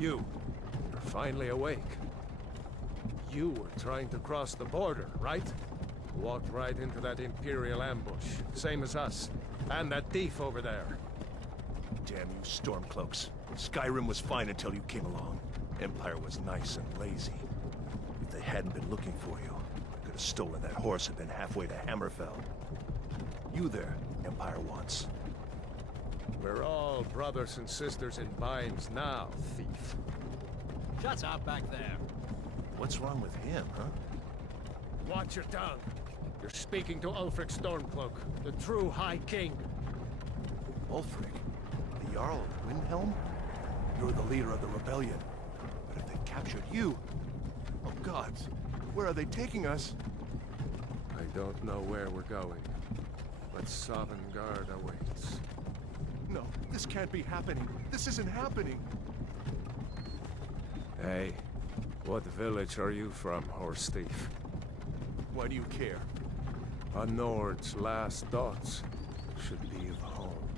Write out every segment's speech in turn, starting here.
You're finally awake. You were trying to cross the border, right? Walked right into that Imperial ambush, same as us. And that thief over there. Damn you Stormcloaks. Skyrim was fine until you came along. Empire was nice and lazy. If they hadn't been looking for you, I could have stolen that horse and been halfway to Hammerfell. You there, Empire wants. We're all brothers and sisters in binds now, thief. Shut up back there. What's wrong with him, huh? Watch your tongue. You're speaking to Ulfric Stormcloak, the true High King. Ulfric? The Jarl of Windhelm? You're the leader of the rebellion. But if they captured you... Oh gods, where are they taking us? I don't know where we're going, but Sovngarde awaits. No, this can't be happening. This isn't happening. Hey, what village are you from, horse thief? Why do you care? A Nord's last thoughts should be of home.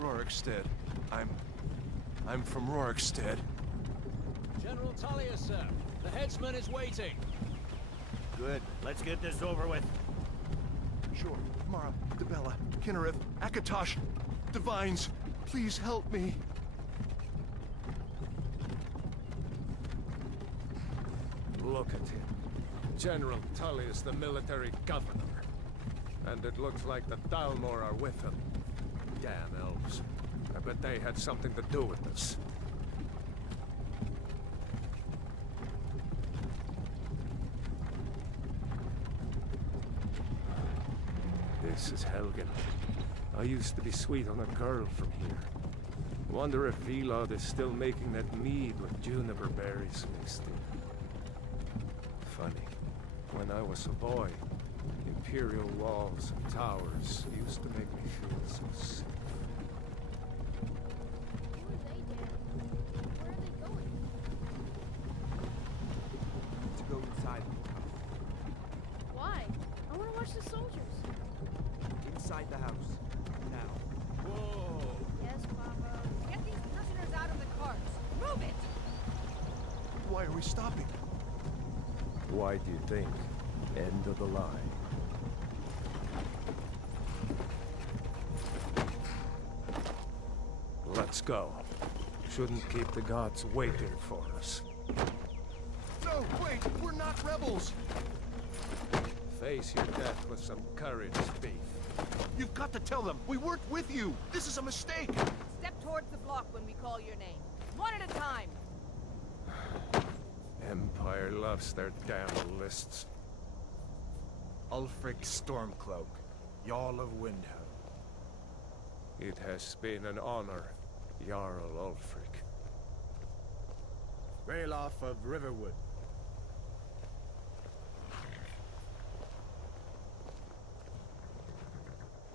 Rorikstead. I'm from Rorikstead. General Tullius, sir. The headsman is waiting. Good. Let's get this over with. Sure. Mara, Debella, Kinnereth, Akatosh, Divines, please help me. Look at him. General Tullius, the military governor. And it looks like the Thalmor are with him. Damn elves. I bet they had something to do with this. This is Helgen. I used to be sweet on a girl from here. Wonder if Vilod is still making that mead with juniper berries mixed in. Funny. When I was a boy, Imperial walls and towers used to make me feel so safe. Who are they, Dan? Where are they going? To go inside. Why? I want to watch the soldiers. Inside the house. Now. Whoa! Yes, Papa. Get these prisoners out of the carts. Move it! Why are we stopping? Why do you think? End of the line. Let's go. Shouldn't keep the gods waiting for us. No, wait! We're not rebels! Face your death with some courage, thief. You've got to tell them! We weren't with you! This is a mistake! Step towards the block when we call your name. One at a time. Empire loves their damn lists. Ulfric Stormcloak, Jarl of Windhelm. It has been an honor, Jarl Ulfric. Ralof of Riverwood.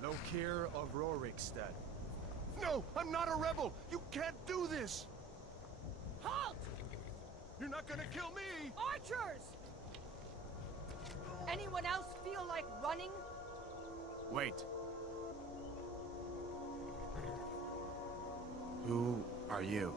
Lokir of Rorikstead. No! I'm not a rebel! You can't do this! Halt! You're not gonna kill me! Archers! Anyone else feel like running? Wait. Who are you?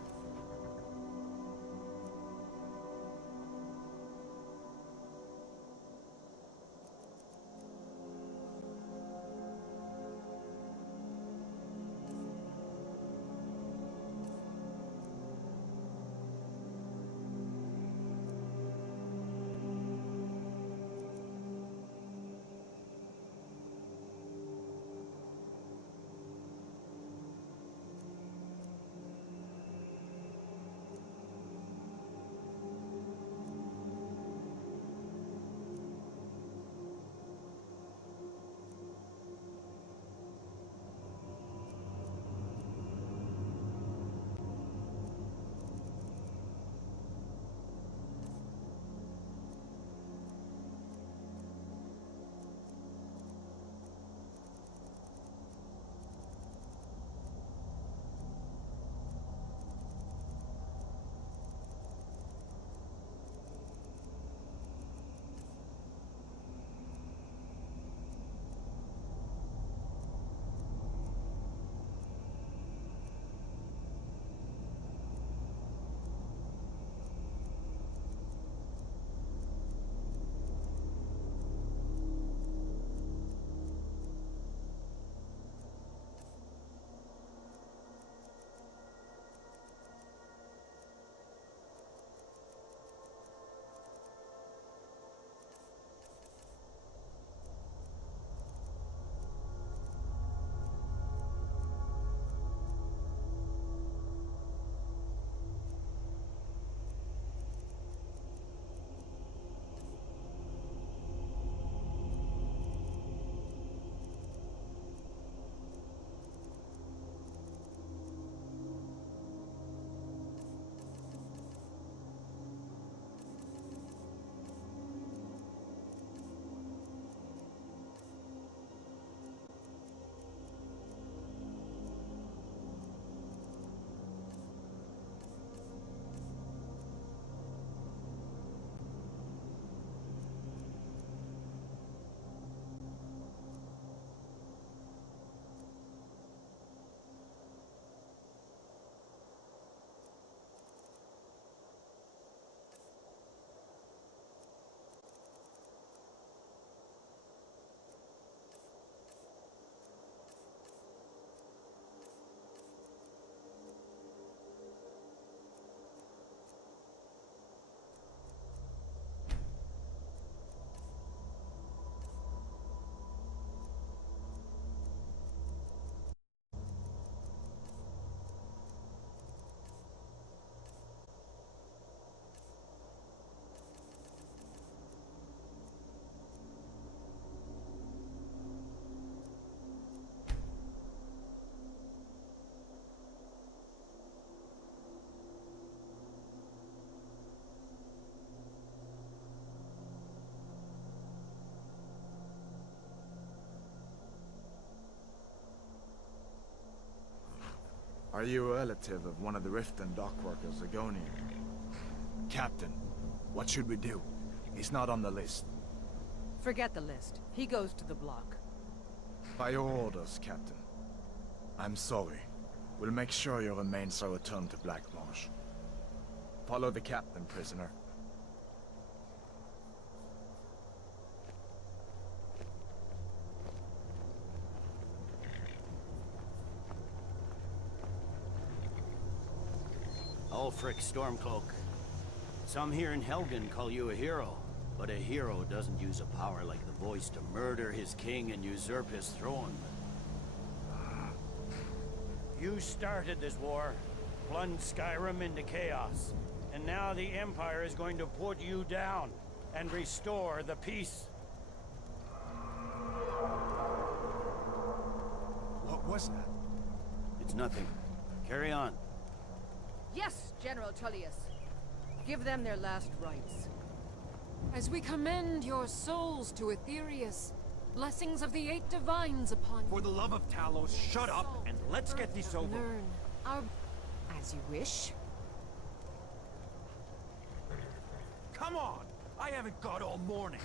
Are you a relative of one of the Riften dockworkers, Agonian? Captain, what should we do? He's not on the list. Forget the list. He goes to the block. By your orders, Captain. I'm sorry. We'll make sure your remains are returned to Blackmarsh. Follow the captain, prisoner. Ulfric Stormcloak. Some here in Helgen call you a hero, but a hero doesn't use a power like the voice to murder his king and usurp his throne. You started this war, plunged Skyrim into chaos, and now the Empire is going to put you down and restore the peace. What was that? It's nothing. Carry on. Yes, General Tullius. Give them their last rites. As we commend your souls to Aetherius, blessings of the 8 divines upon you. For the love of Talos, shut up and let's get this over. Learn our... As you wish. Come on! I haven't got all morning.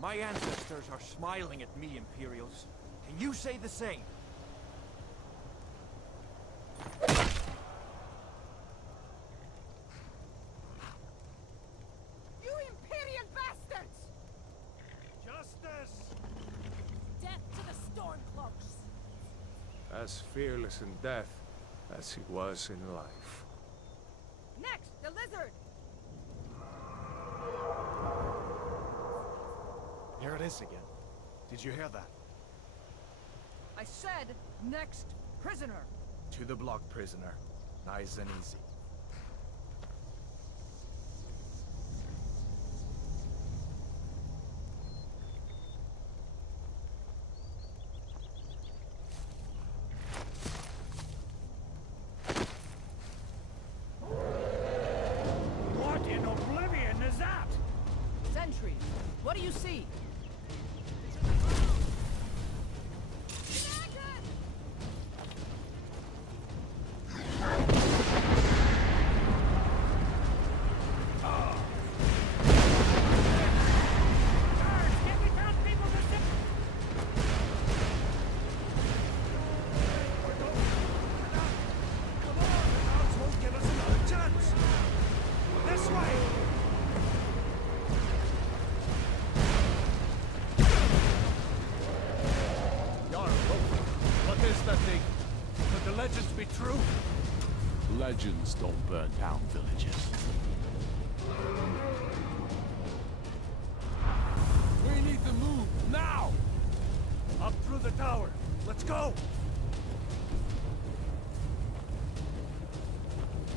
My ancestors are smiling at me, Imperials. Can you say the same? You Imperial bastards! Justice! Death to the Stormcloaks! As fearless in death as he was in life. Next, the lizard! Here it is again. Did you hear that? I said, next prisoner. To the block, prisoner. Nice and easy. What in oblivion is that? Sentry, what do you see? Legends don't burn down villages. We need to move, now! Up through the tower. Let's go!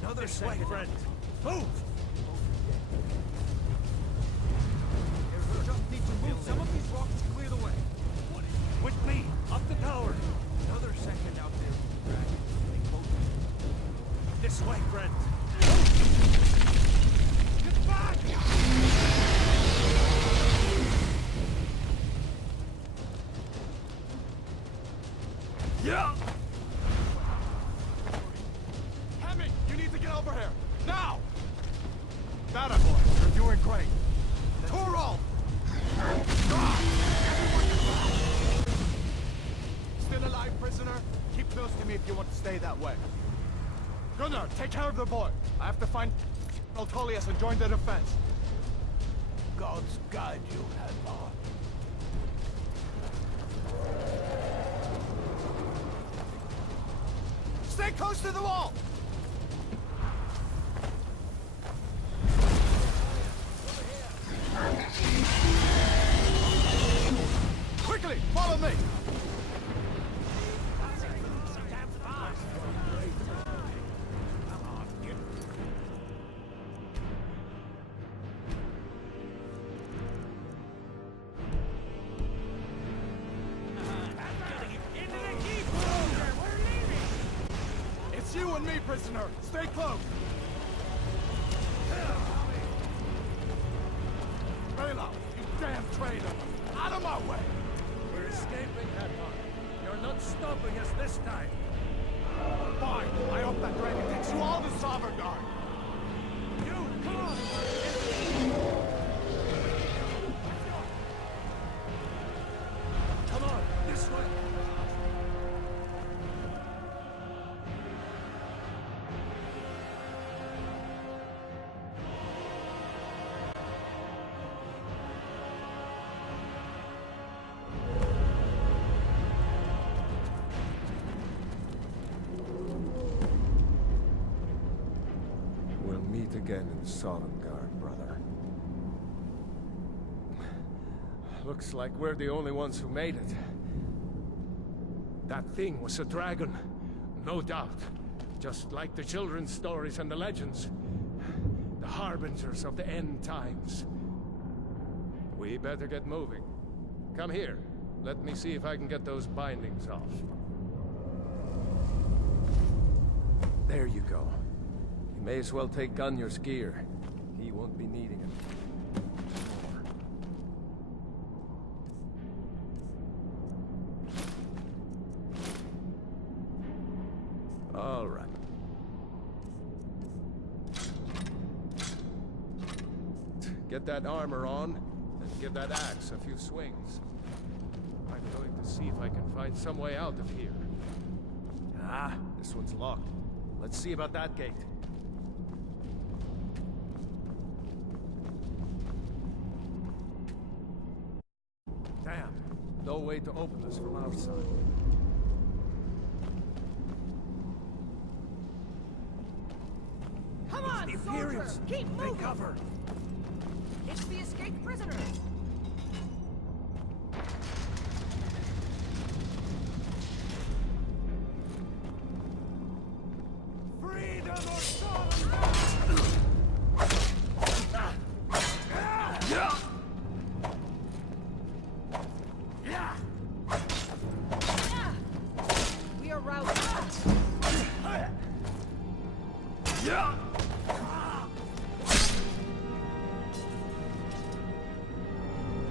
Another way, friend. Move! Just need to move some of these rocks to clear the way. With me, up the tower. Another second out there. This way, friend. Get back! Yeah! Hemming, you need to get over here! Now! That boy, you're doing great. Torol! Still alive, prisoner? Keep close to me if you want to stay that way. Gunnar, take care of the boy. I have to find Tullius and join the defense. Gods guide you, Hadvar. Stay close to the wall! Quickly, follow me! It's you and me, prisoner! Stay close! Bela, you damn traitor! Out of my way! escaping, Hathor. You're not stopping us this time. Fine. I hope that dragon takes you all to Sovngarde. You, come on! Come on, this way! We'll meet again in Sovngarde, brother. Looks like we're the only ones who made it. That thing was a dragon, no doubt. Just like the children's stories and the legends. The harbingers of the end times. We better get moving. Come here. Let me see if I can get those bindings off. There you go. You may as well take Gunnar's gear. He won't be needing it. All right. Get that armor on, and give that axe a few swings. I'm going to see if I can find some way out of here. Ah, this one's locked. Let's see about that gate. Damn, no way to open this from outside. Come on, The soldier! Imperials! Keep moving! Take cover! It's the escaped prisoners! Freedom or Sovngarde! We are routed.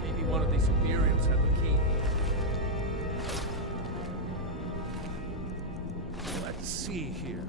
Maybe one of these Imperials had the key. Let's see here.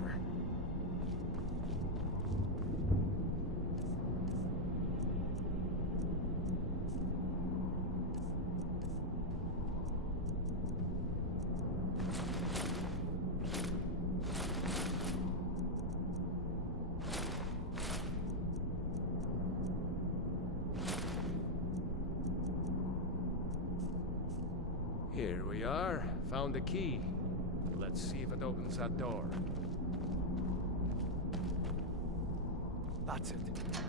Here we are. Found the key. Let's see if it opens that door. That's it.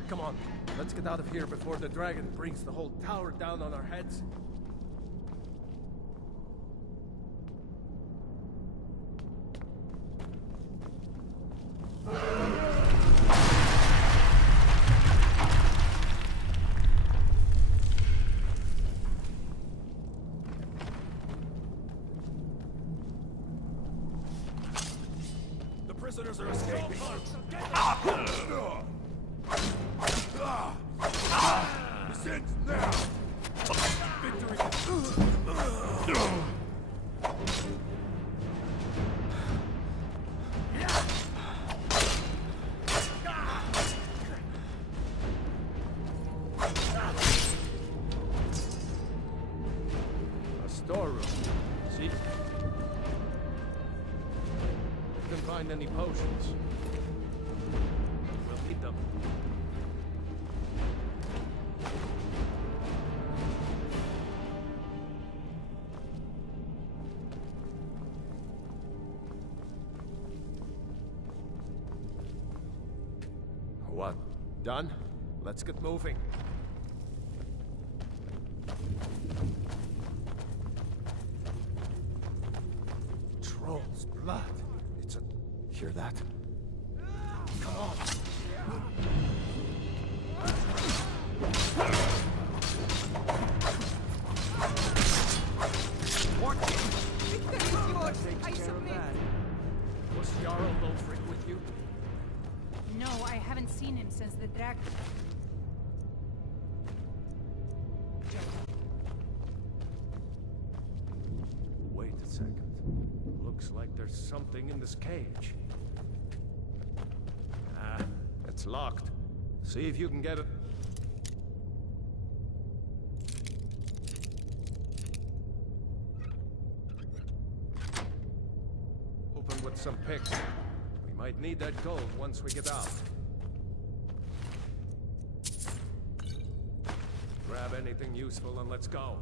Come on. Let's get out of here before the dragon brings the whole tower down on our heads. The prisoners are escaping. This ends now. Victory. A storeroom. See? You can find any potions. We'll need them. What? Done? Let's get moving. Troll's blood. It's a... Hear that? Come on. I submit. Was Jarl Lothric with you? No, I haven't seen him since the drag. Looks like there's something in this cage. Ah, it's locked. See if you can get it. Open with some picks. We might need that gold once we get out. Grab anything useful and let's go.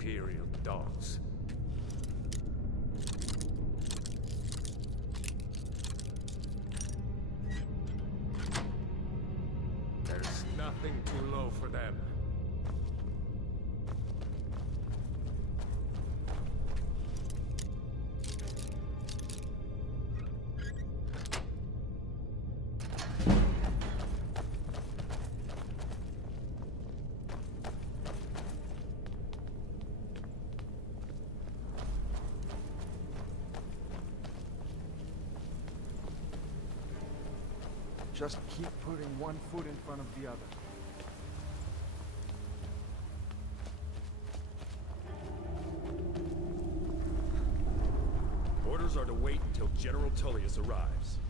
Imperial dogs. There's nothing too low for them. Just keep putting one foot in front of the other. Orders are to wait until General Tullius arrives.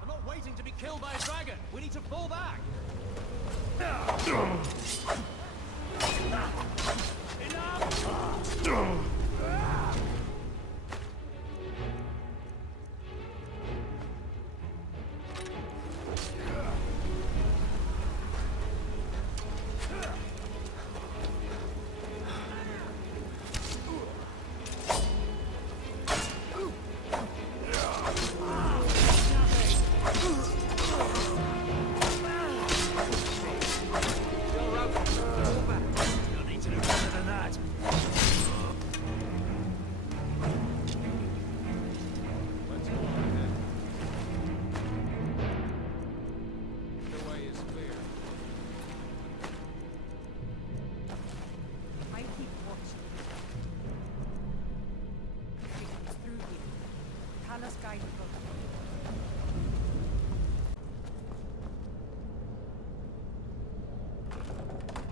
I'm not waiting to be killed by a dragon! We need to fall back!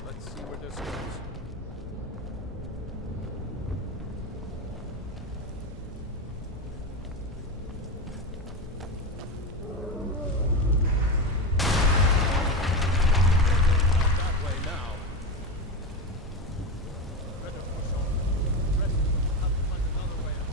Let's see where this goes. That way now. Better push on. The rest of us will have to find another way out.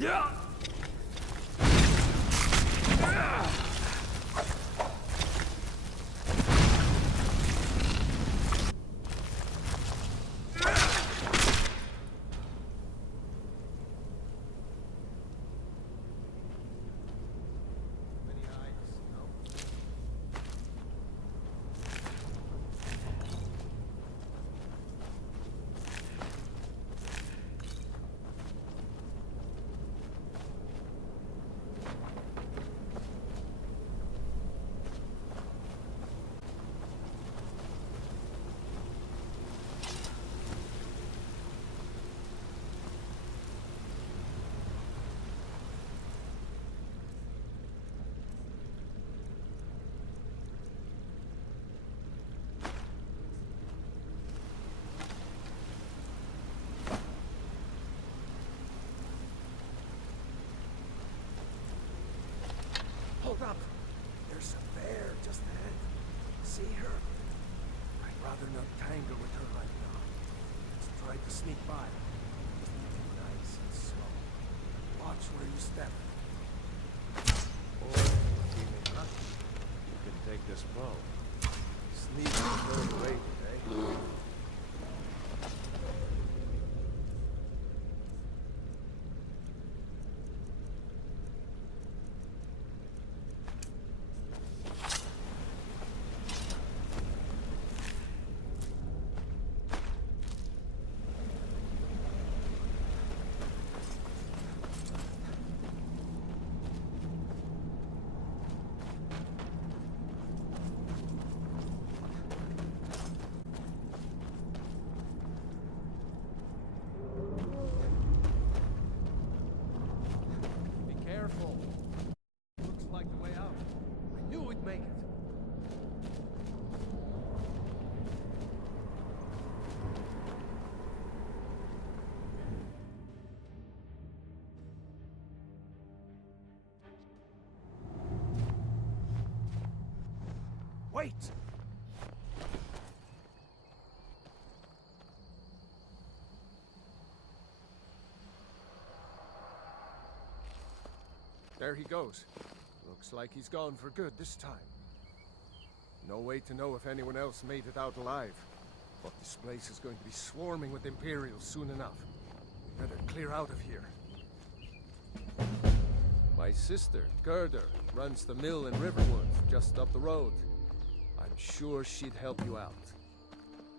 Yeah! Many eyes, no? tangle with her right now. Let's try to sneak by. Just need to be nice and slow. Watch where you step. Or, feeling lucky, you can take this bow. Sneak is overrated, eh? Careful. Looks like the way out. I knew we'd make it. Wait! There he goes. Looks like he's gone for good this time. No way to know if anyone else made it out alive. But this place is going to be swarming with Imperials soon enough. We better clear out of here. My sister, Gerda, runs the mill in Riverwood, just up the road. I'm sure she'd help you out.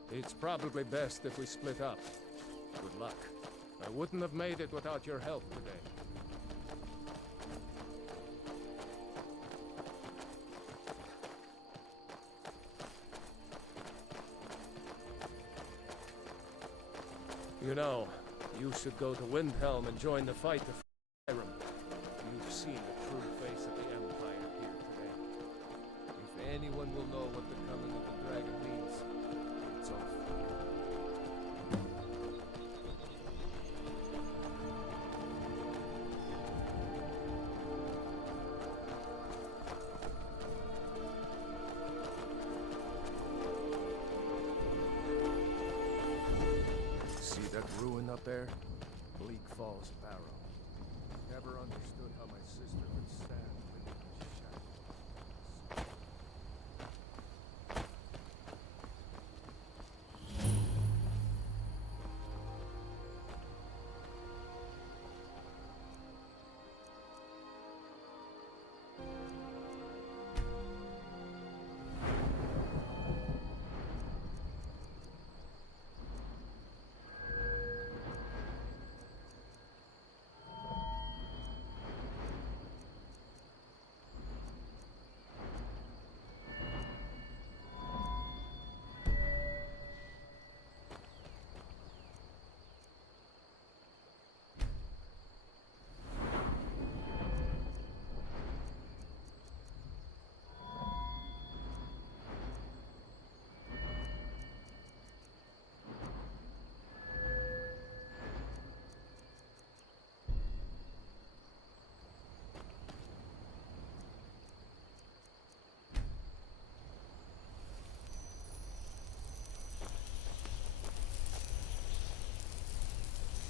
It's probably best if we split up. Good luck. I wouldn't have made it without your help today. You know, you should go to Windhelm and join the fight to Skyrim. You've seen the true face of the Empire here today. If anyone will know what the coming of the dragon means, it's all for you. That ruin up there? Bleak Falls Barrow. Never understood how my sister could stand living in the shadows.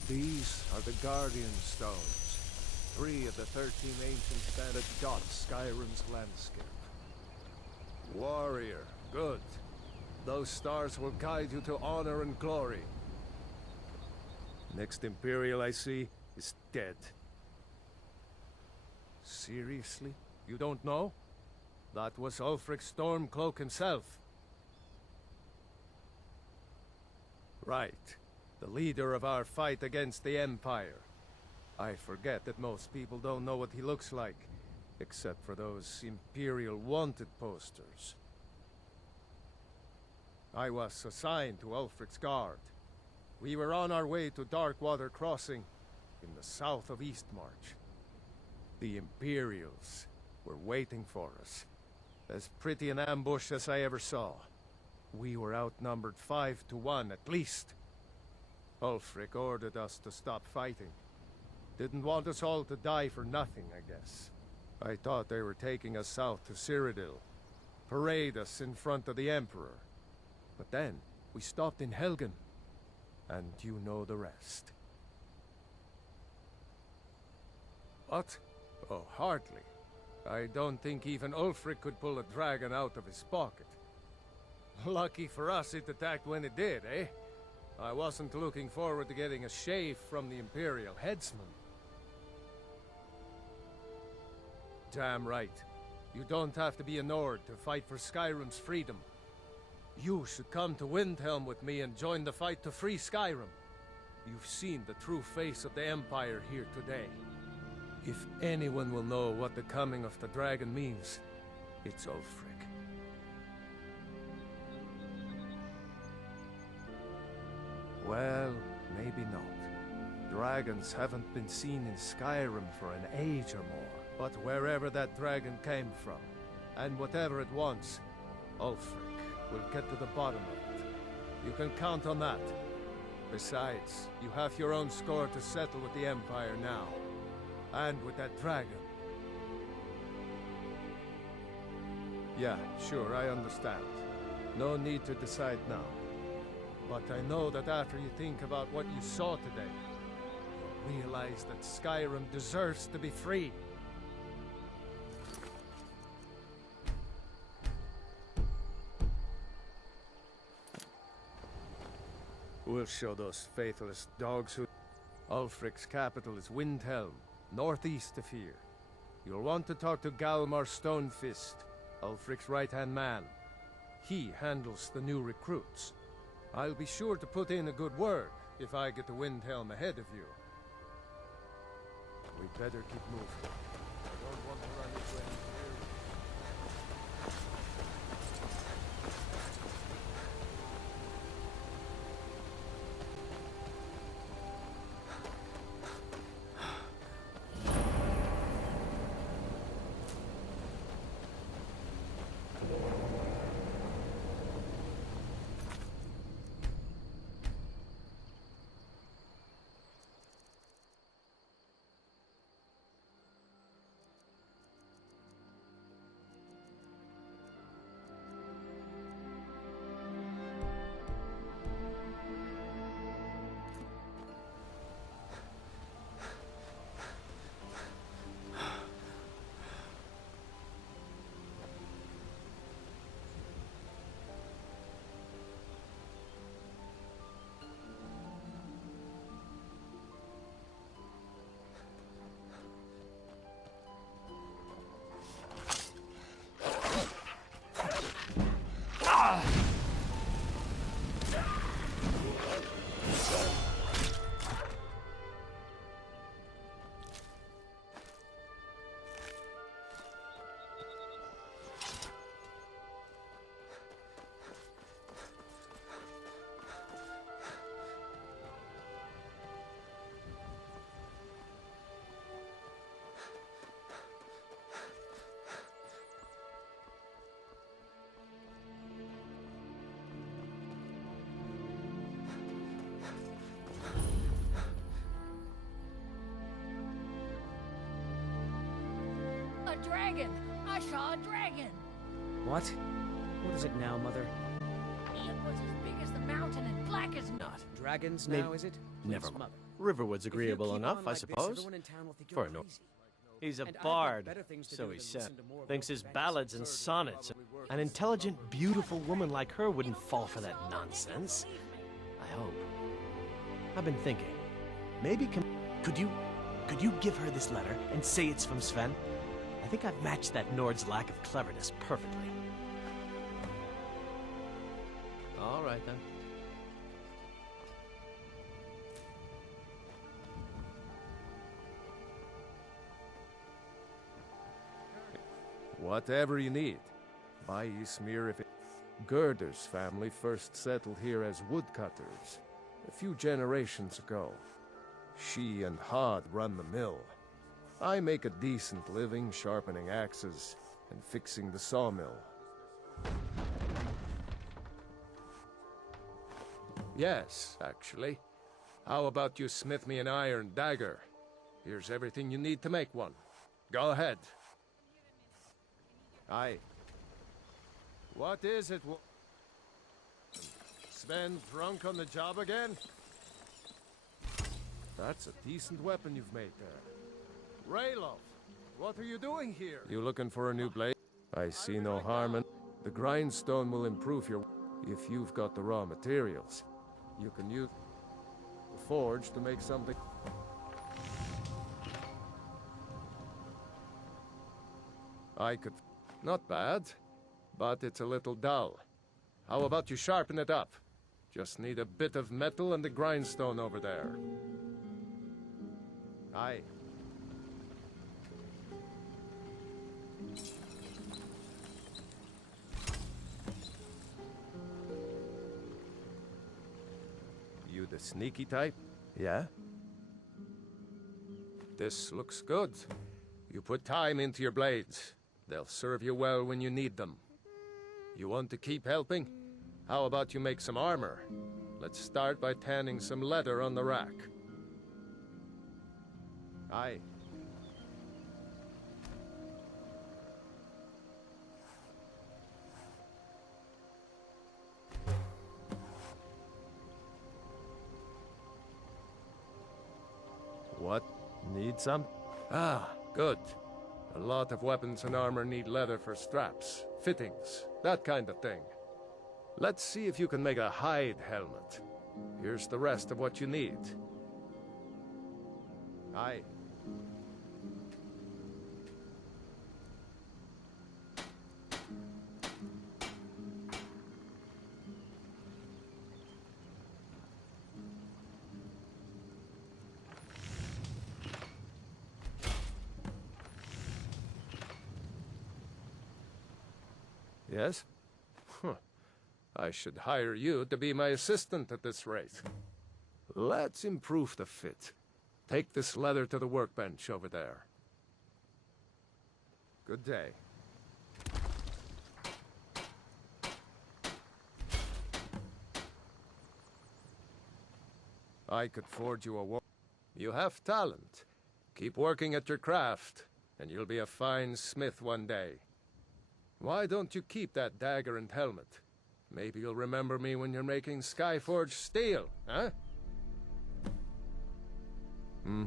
These are the Guardian Stones, 3 of the 13 ancient standard dot Skyrim's landscape. Warrior, good. Those stars will guide you to honor and glory. Next Imperial I see is dead. Seriously? You don't know? That was Ulfric Stormcloak himself. Right. The leader of our fight against the Empire. I forget that most people don't know what he looks like, except for those Imperial wanted posters. I was assigned to Ulfric's guard. We were on our way to Darkwater Crossing, in the south of Eastmarch. The Imperials were waiting for us. As pretty an ambush as I ever saw. We were outnumbered 5 to 1 at least. Ulfric ordered us to stop fighting. Didn't want us all to die for nothing, I guess. I thought they were taking us south to Cyrodiil. Parade us in front of the Emperor. But then, We stopped in Helgen, and you know the rest. What? Oh, hardly. I don't think even Ulfric could pull a dragon out of his pocket. Lucky for us it attacked when it did, eh? I wasn't looking forward to getting a shave from the Imperial headsman. Damn right. You don't have to be a Nord to fight for Skyrim's freedom. You should come to Windhelm with me and join the fight to free Skyrim. You've seen the true face of the Empire here today. If anyone will know what the coming of the dragon means, it's Ulfric. Well, maybe not. Dragons haven't been seen in Skyrim for an age or more. But wherever that dragon came from, and whatever it wants, Ulfric will get to the bottom of it. You can count on that. Besides, you have your own score to settle with the Empire now. And with that dragon. Yeah, sure, I understand. No need to decide now. But I know that after you think about what you saw today, you realize that Skyrim deserves to be free. We'll show those faithless dogs who... Ulfric's capital is Windhelm, northeast of here. You'll want to talk to Galmar Stonefist, Ulfric's right-hand man. He handles the new recruits. I'll be sure to put in a good word if I get to Windhelm ahead of you. We better keep moving. I don't want to run into any... A dragon! I saw a dragon! What? What is it now, Mother? It was as big as the mountain and black as Not dragons Maybe- now, is it? Never Please, mind. Mother. Riverwood's If you agreeable keep enough, on I like this, suppose. everyone in town will think For you're a no- crazy. He's a And I've got bard, better things to so do he than said. listen to more Thinks his Volkswagen ballads and sonnets. An intelligent, beautiful woman like her wouldn't fall for that nonsense. I hope. I've been thinking. Maybe could you give her this letter and say it's from Sven? I think I've matched that Nord's lack of cleverness perfectly. All right then. Whatever you need. Buy Ysmir if it... Gerder's family first settled here as woodcutters a few generations ago. She and Hod run the mill. I make a decent living sharpening axes and fixing the sawmill. Yes, actually. How about you smith me an iron dagger? Here's everything you need to make one. Go ahead. Aye. What is it? Sven drunk on the job again? That's a decent weapon you've made there. Rayloff, what are you doing here? You looking for a new blade? I see no harm in... The grindstone will improve your... If you've got the raw materials, you can use the forge to make something... I could... Not bad, but it's a little dull. How about you sharpen it up? Just need a bit of metal and the grindstone over there. Aye. You the sneaky type? Yeah? This looks good. You put time into your blades. They'll serve you well when you need them. You want to keep helping? How about you make some armor? Let's start by tanning some leather on the rack. Aye. What? Need some? Ah, good. A lot of weapons and armor need leather for straps, fittings, that kind of thing. Let's see if you can make a hide helmet. Here's the rest of what you need. Aye. Yes? Huh. I should hire you to be my assistant at this rate. Let's improve the fit. Take this leather to the workbench over there. Good day. I could forge you a You have talent. Keep working at your craft, and you'll be a fine smith one day. Why don't you keep that dagger and helmet? Maybe you'll remember me when you're making Skyforged steel, huh? Hmm.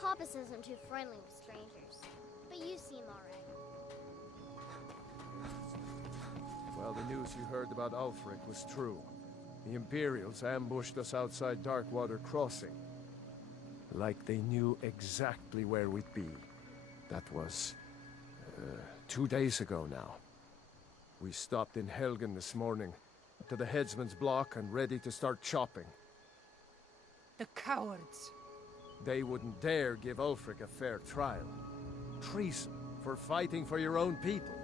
Papas isn't too friendly with strangers, but you seem alright. Well, the news you heard about Ulfric was true. The Imperials ambushed us outside Darkwater Crossing. Like they knew exactly where we'd be. That was... 2 days ago now. We stopped in Helgen this morning, to the headsman's block and ready to start chopping. The cowards. They wouldn't dare give Ulfric a fair trial. Treason for fighting for your own people.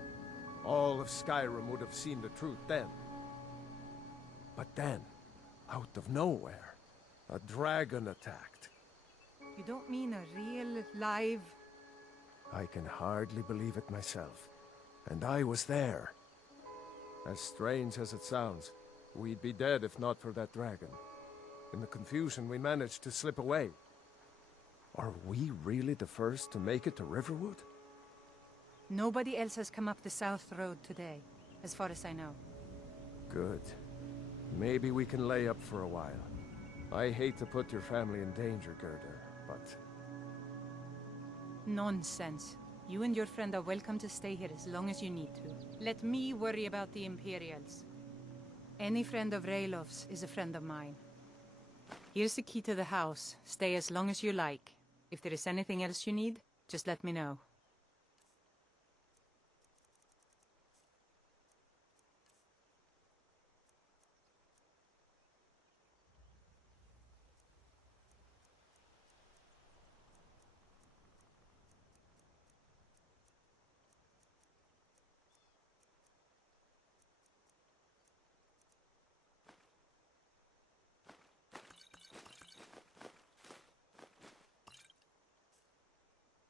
All of Skyrim would have seen the truth then. But then, out of nowhere, a dragon attacked. You don't mean a real, live... I can hardly believe it myself. And I was there. As strange as it sounds, we'd be dead if not for that dragon. In the confusion, we managed to slip away. Are we really the first to make it to Riverwood? Nobody else has come up the South Road today, as far as I know. Good. Maybe we can lay up for a while. I hate to put your family in danger, Gerda, but... Nonsense. You and your friend are welcome to stay here as long as you need to. Let me worry about the Imperials. Any friend of Rayloff's is a friend of mine. Here's the key to the house. Stay as long as you like. If there is anything else you need, just let me know.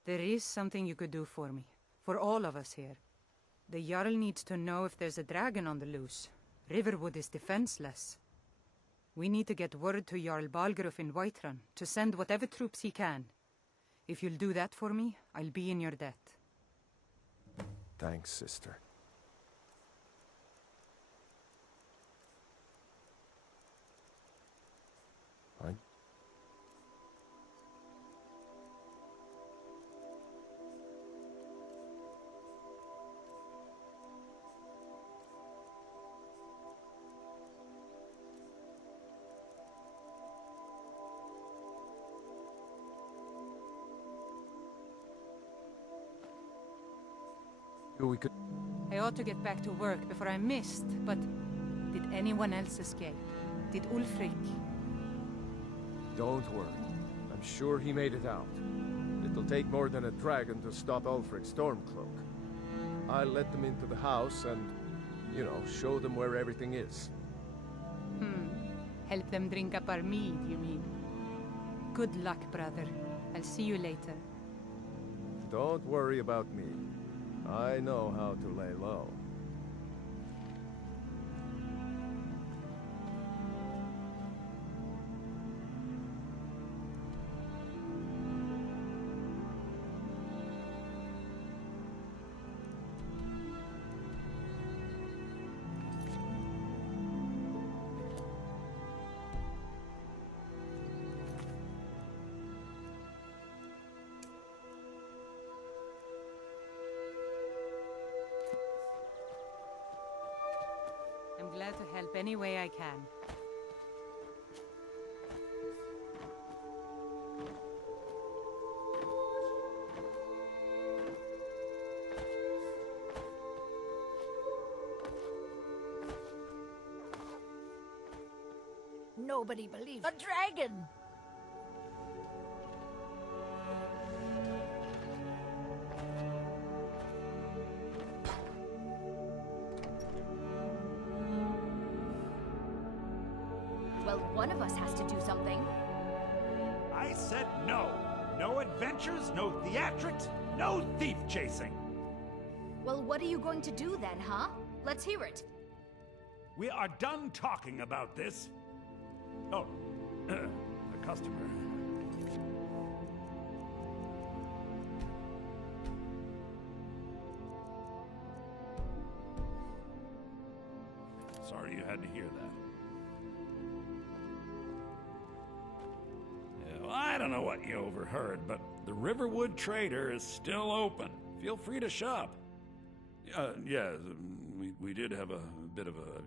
There is something you could do for me. For all of us here. The Jarl needs to know if there's a dragon on the loose. Riverwood is defenseless. We need to get word to Jarl Balgruuf in Whiterun to send whatever troops he can. If you'll do that for me, I'll be in your debt. Thanks, sister. We could... I ought to get back to work before I missed, but did anyone else escape? Did Ulfric? Don't worry. I'm sure he made it out. It'll take more than a dragon to stop Ulfric's Stormcloak. I'll let them into the house and, you know, show them where everything is. Help them drink up our mead, you mean? Good luck, brother. I'll see you later. Don't worry about me. I know how to lay low. I'm glad to help any way I can. Nobody believes a dragon! Well, one of us has to do something. I said no. No adventures, no theatrics, no thief chasing. Well, what are you going to do then, huh? Let's hear it. We are done talking about this. Oh, a customer. Sorry you had to hear that. Yeah, well, I don't know what you overheard, but the Riverwood Trader is still open. Feel free to shop. Yeah, we did have a bit of a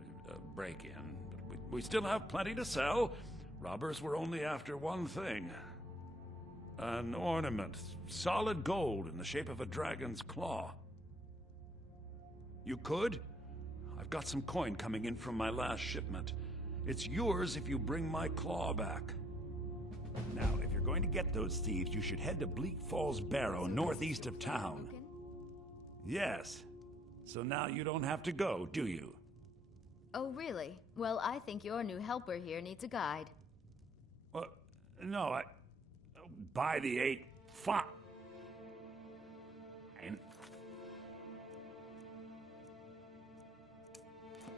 break-in, but we still have plenty to sell. Robbers were only after one thing. An ornament, solid gold in the shape of a dragon's claw. You could? I've got some coin coming in from my last shipment. It's yours if you bring my claw back. Now, if you're going to get those thieves, you should head to Bleak Falls Barrow, northeast of town. Yes. So now you don't have to go, do you? Oh, really? Well, I think your new helper here needs a guide. Well, no, by the 8, fine.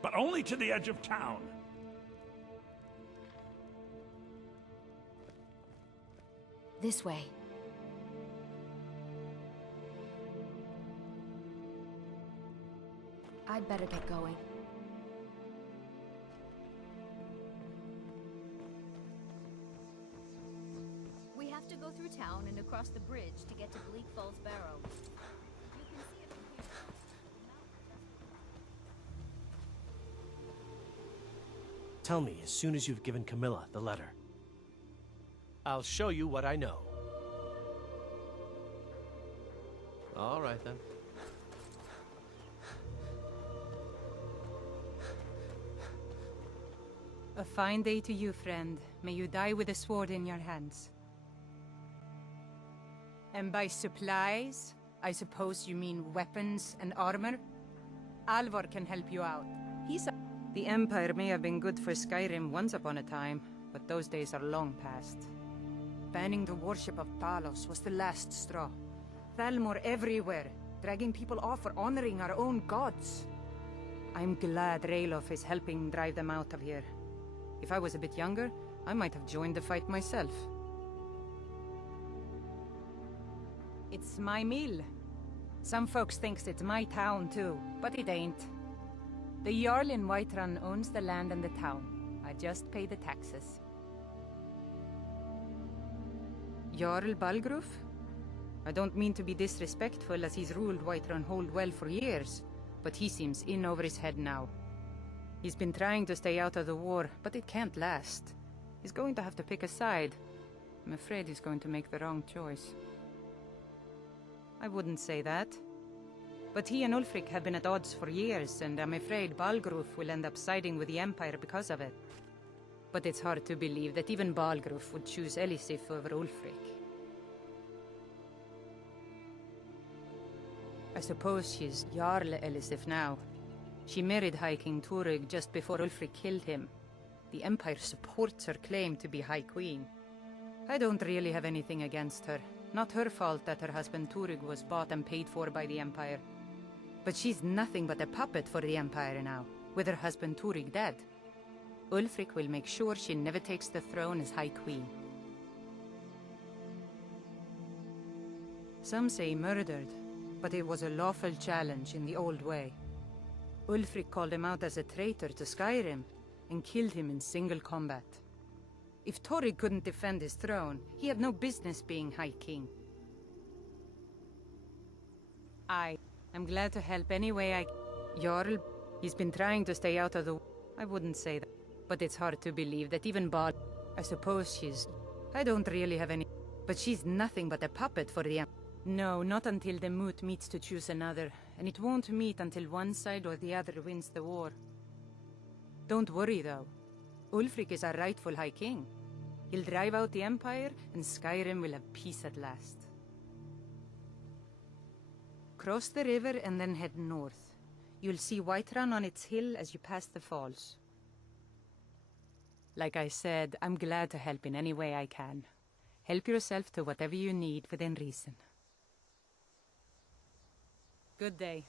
But only to the edge of town. This way. I'd better get going. We have to go through town and across the bridge to get to Bleak Falls Barrow. You can see it from here. Tell me as soon as you've given Camilla the letter. I'll show you what I know. All right, then. A fine day to you, friend. May you die with a sword in your hands. And by supplies, I suppose you mean weapons and armor? Alvor can help you out. The Empire may have been good for Skyrim once upon a time, but those days are long past. Banning the worship of Talos was the last straw. Thalmor everywhere, dragging people off for honoring our own gods. I'm glad Ralof is helping drive them out of here. If I was a bit younger, I might have joined the fight myself. It's my mill. Some folks thinks it's my town too, but it ain't. The Jarl in Whiterun owns the land and the town. I just pay the taxes. Jarl Balgruf? I don't mean to be disrespectful, as he's ruled Whiterun Hold well for years, but he seems in over his head now. He's been trying to stay out of the war, but it can't last. He's going to have to pick a side. I'm afraid he's going to make the wrong choice. I wouldn't say that. But he and Ulfric have been at odds for years, and I'm afraid Balgruf will end up siding with the Empire because of it. But it's hard to believe that even Balgruf would choose Elisif over Ulfric. I suppose she's Jarl Elisif now. She married High King Turig just before Ulfric killed him. The Empire supports her claim to be High Queen. I don't really have anything against her. Not her fault that her husband Turig was bought and paid for by the Empire. But she's nothing but a puppet for the Empire now, with her husband Turig dead. Ulfric will make sure she never takes the throne as High Queen. Some say murdered, but it was a lawful challenge in the old way. Ulfric called him out as a traitor to Skyrim, and killed him in single combat. If Turig couldn't defend his throne, he had no business being High King. I'm glad to help any way I... Jarl, he's been trying to stay out of the... I wouldn't say that. But it's hard to believe that even Bal... I suppose she's... I don't really have any... But she's nothing but a puppet for the... No, not until the moot meets to choose another. And it won't meet until one side or the other wins the war. Don't worry, though. Ulfric is our rightful High King. He'll drive out the Empire, and Skyrim will have peace at last. Cross the river and then head north. You'll see Whiterun on its hill as you pass the falls. Like I said, I'm glad to help in any way I can. Help yourself to whatever you need within reason. Good day.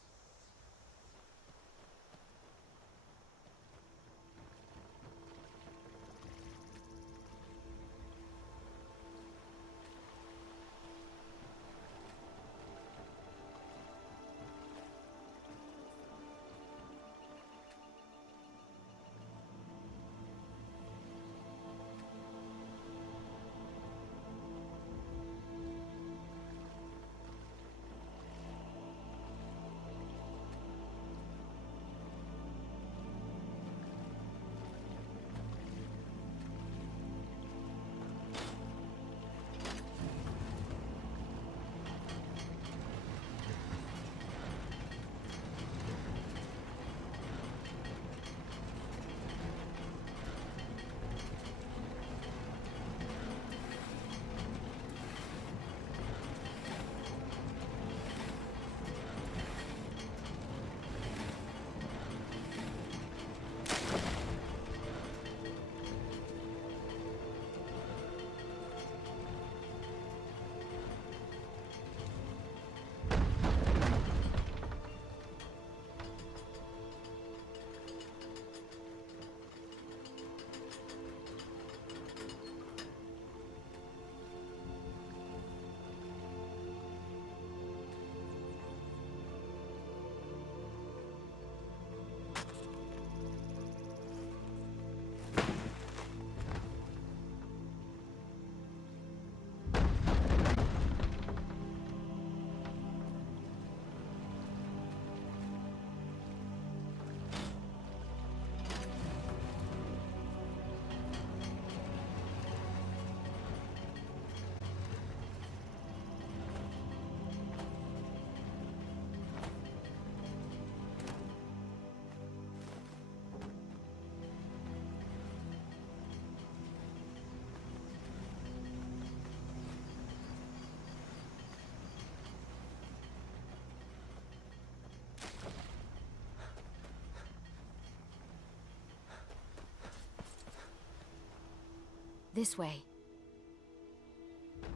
This way.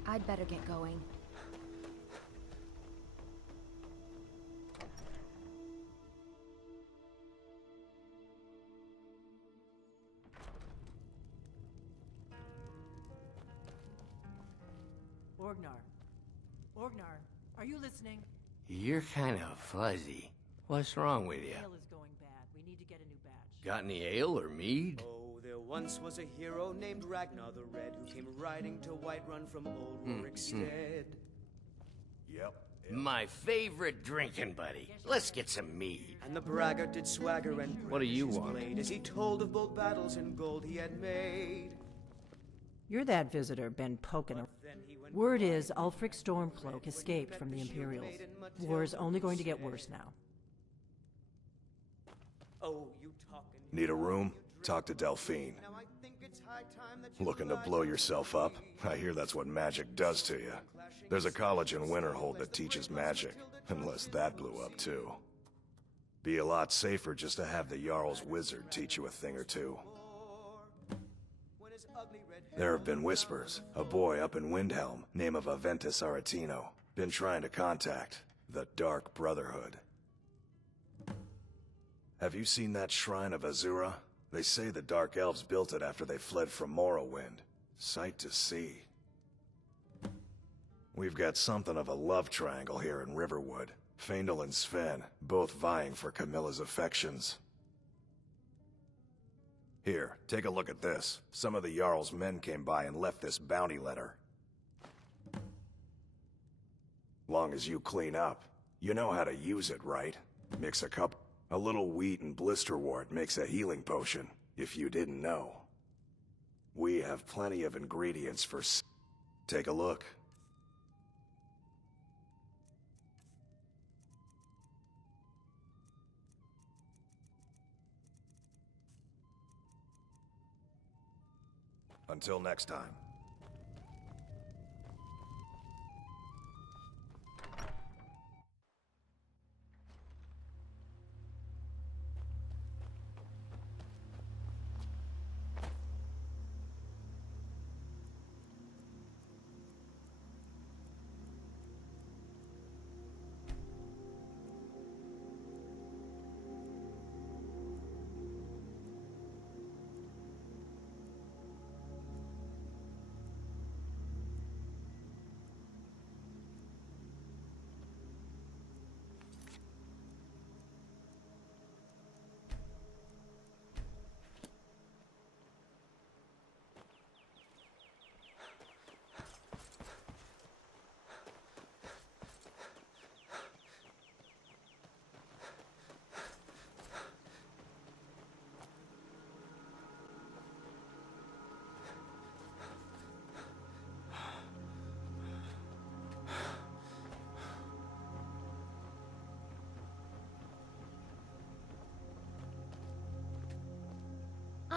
I'd better get going. Orgnar. Orgnar, are you listening? You're kind of fuzzy. What's wrong with you? Ale is going bad. We need to get a new batch. Got any ale or mead? Oh, there once was a hero named Ragnar the Red who came riding to Whiterun from old Rorikstead. Yep. My favorite drinking buddy. Let's get some mead. And the braggart did swagger and What do you his want? blade as he told of bold battles and gold he had made. You're that visitor been poking. Word is Ulfric Stormcloak escaped from the Imperials. War's only going to get worse now. Oh, you talking? Need a room? Talk to Delphine. Now I think it's high time that you Looking to blow yourself up? I hear that's what magic does to you. There's a college in Winterhold that teaches magic, unless that blew up too. Be a lot safer just to have the Jarl's wizard teach you a thing or two. There have been whispers. A boy up in Windhelm, name of Aventus Aretino, been trying to contact the Dark Brotherhood. Have you seen that shrine of Azura? They say the Dark Elves built it after they fled from Morrowind. Sight to see. We've got something of a love triangle here in Riverwood. Faendal and Sven, both vying for Camilla's affections. Here, take a look at this. Some of the Jarl's men came by and left this bounty letter. Long as you clean up. You know how to use it, right? Mix a little wheat and blisterwort makes a healing potion, if you didn't know. We have plenty of ingredients for take a look. Until next time.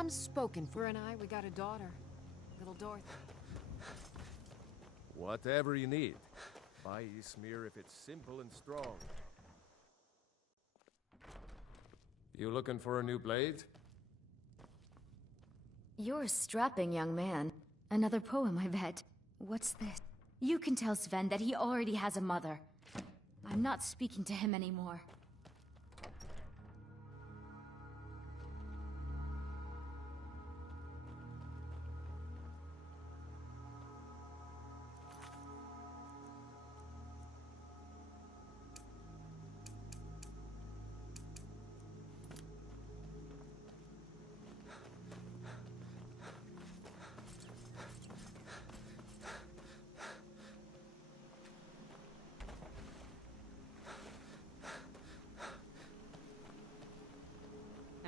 I'm spoken for, and we got a daughter, little Dorothy. Whatever you need. Buy Ysmir if it's simple and strong. You looking for a new blade? You're a strapping young man. Another poem, I bet. What's this? You can tell Sven that he already has a mother. I'm not speaking to him anymore.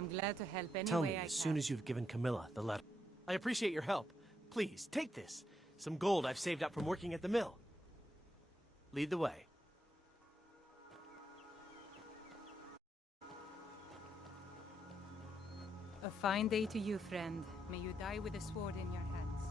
I'm glad to help any Tell way me I as can. soon as you've given Camilla the letter. I appreciate your help. Please, take this. Some gold I've saved up from working at the mill. Lead the way. A fine day to you, friend. May you die with a sword in your hands.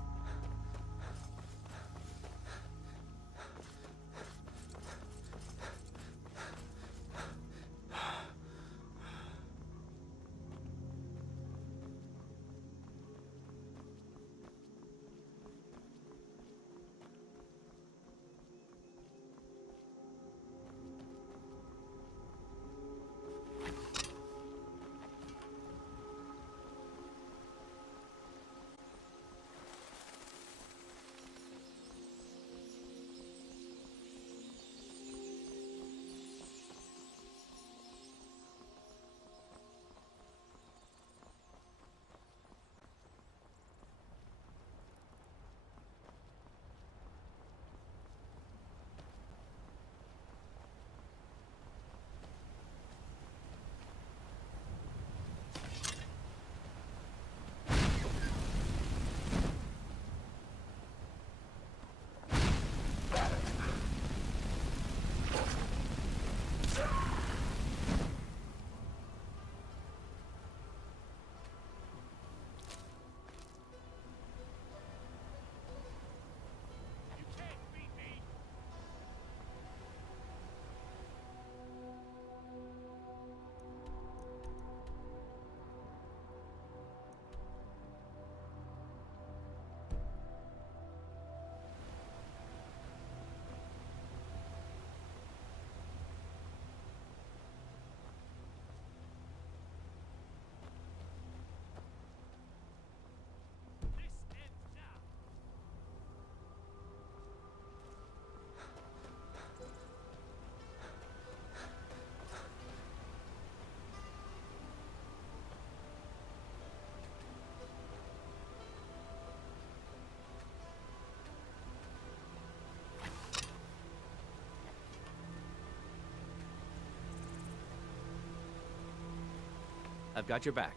I've got your back.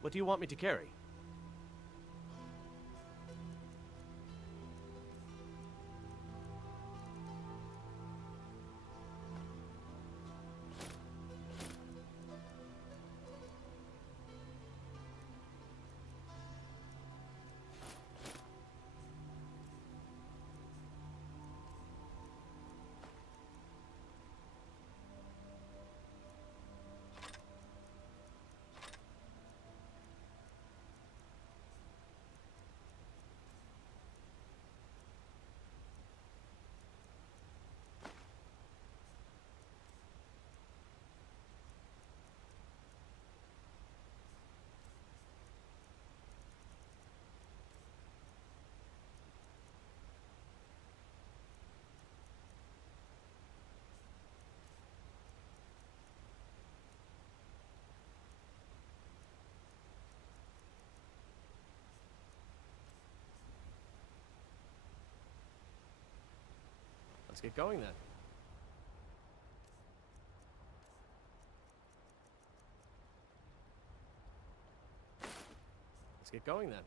What do you want me to carry? Let's get going then. Let's get going then.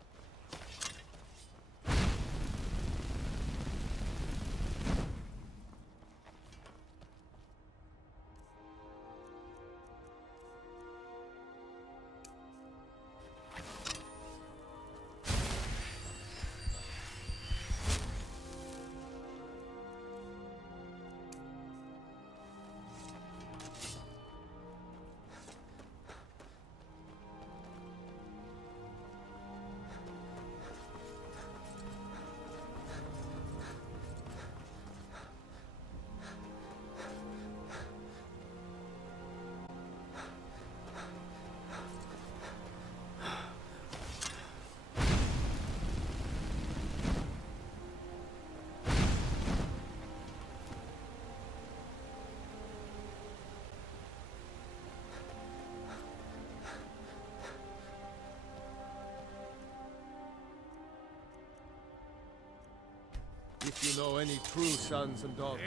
If you know any true sons and daughters,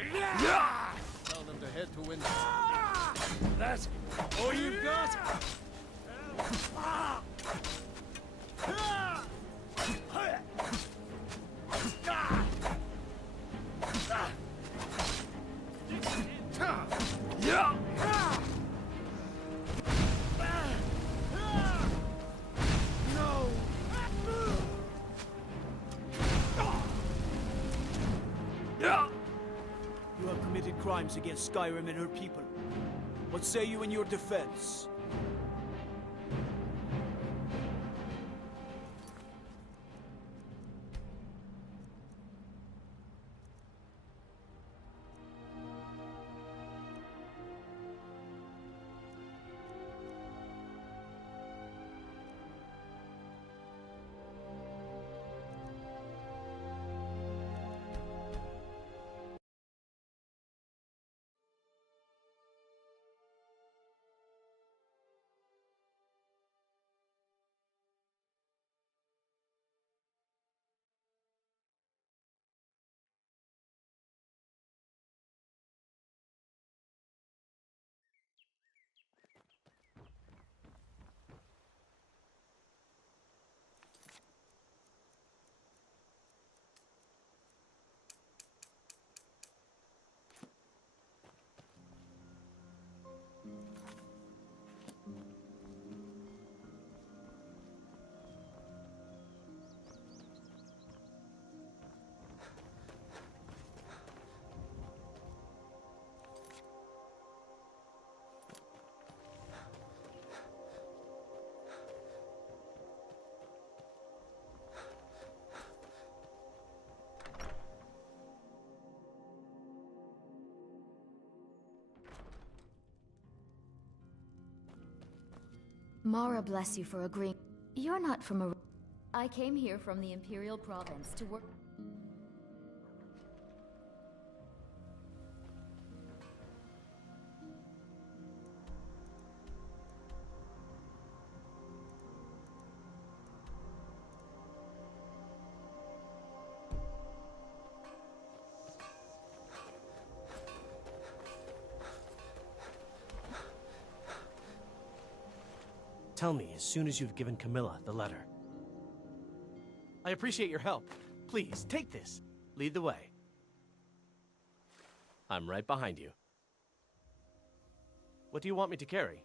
tell them to head to Windsor. That's all you've got? You have committed crimes against Skyrim and her people. What say you in your defense? Mara bless you for agreeing. You're not from a... I came here from the Imperial Province to work... Tell me as soon as you've given Camilla the letter. I appreciate your help. Please, take this. Lead the way. I'm right behind you. What do you want me to carry?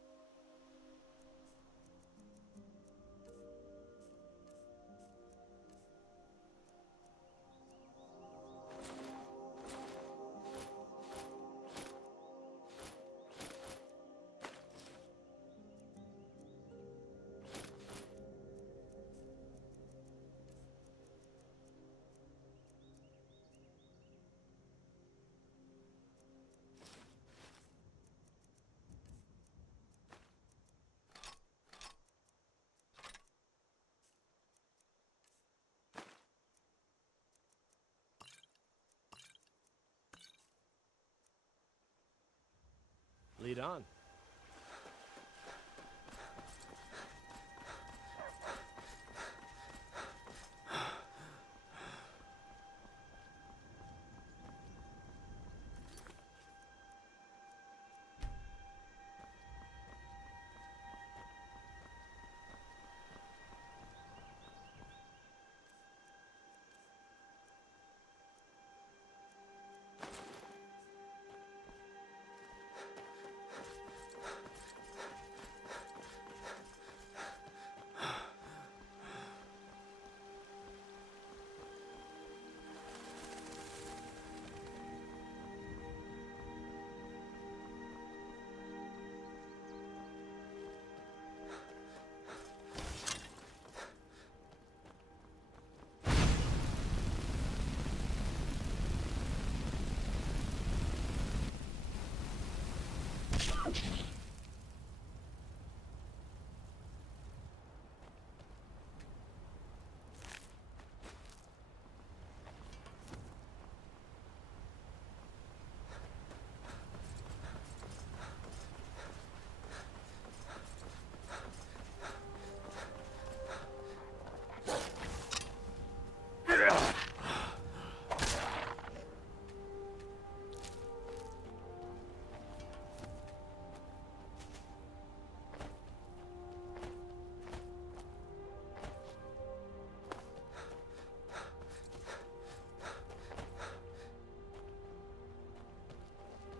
Lead on.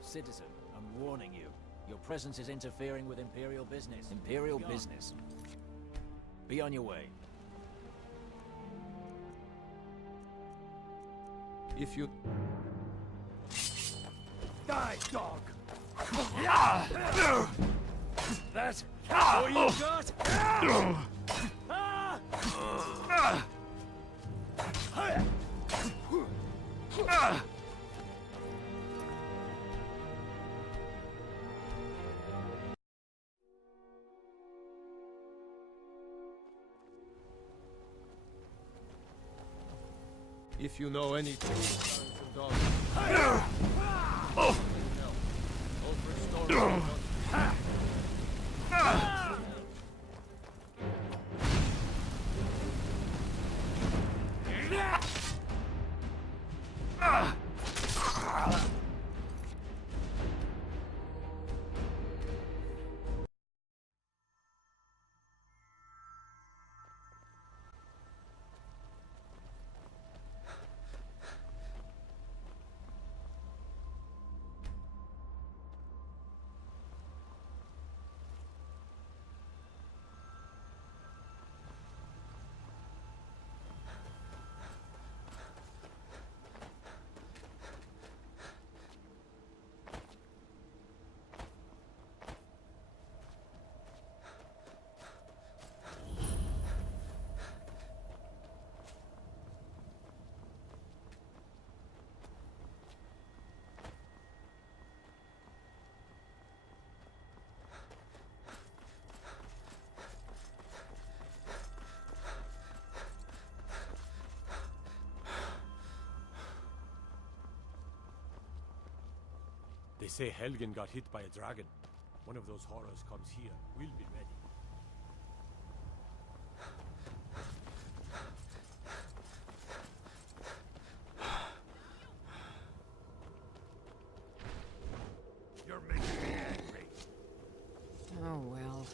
Citizen, I'm warning you. Your presence is interfering with Imperial business. Imperial business. Be on your way. If you... Die, dog! That's all you got? If you know anything, sons and daughters. They say Helgen got hit by a dragon. One of those horrors comes here. We'll be ready. Oh well.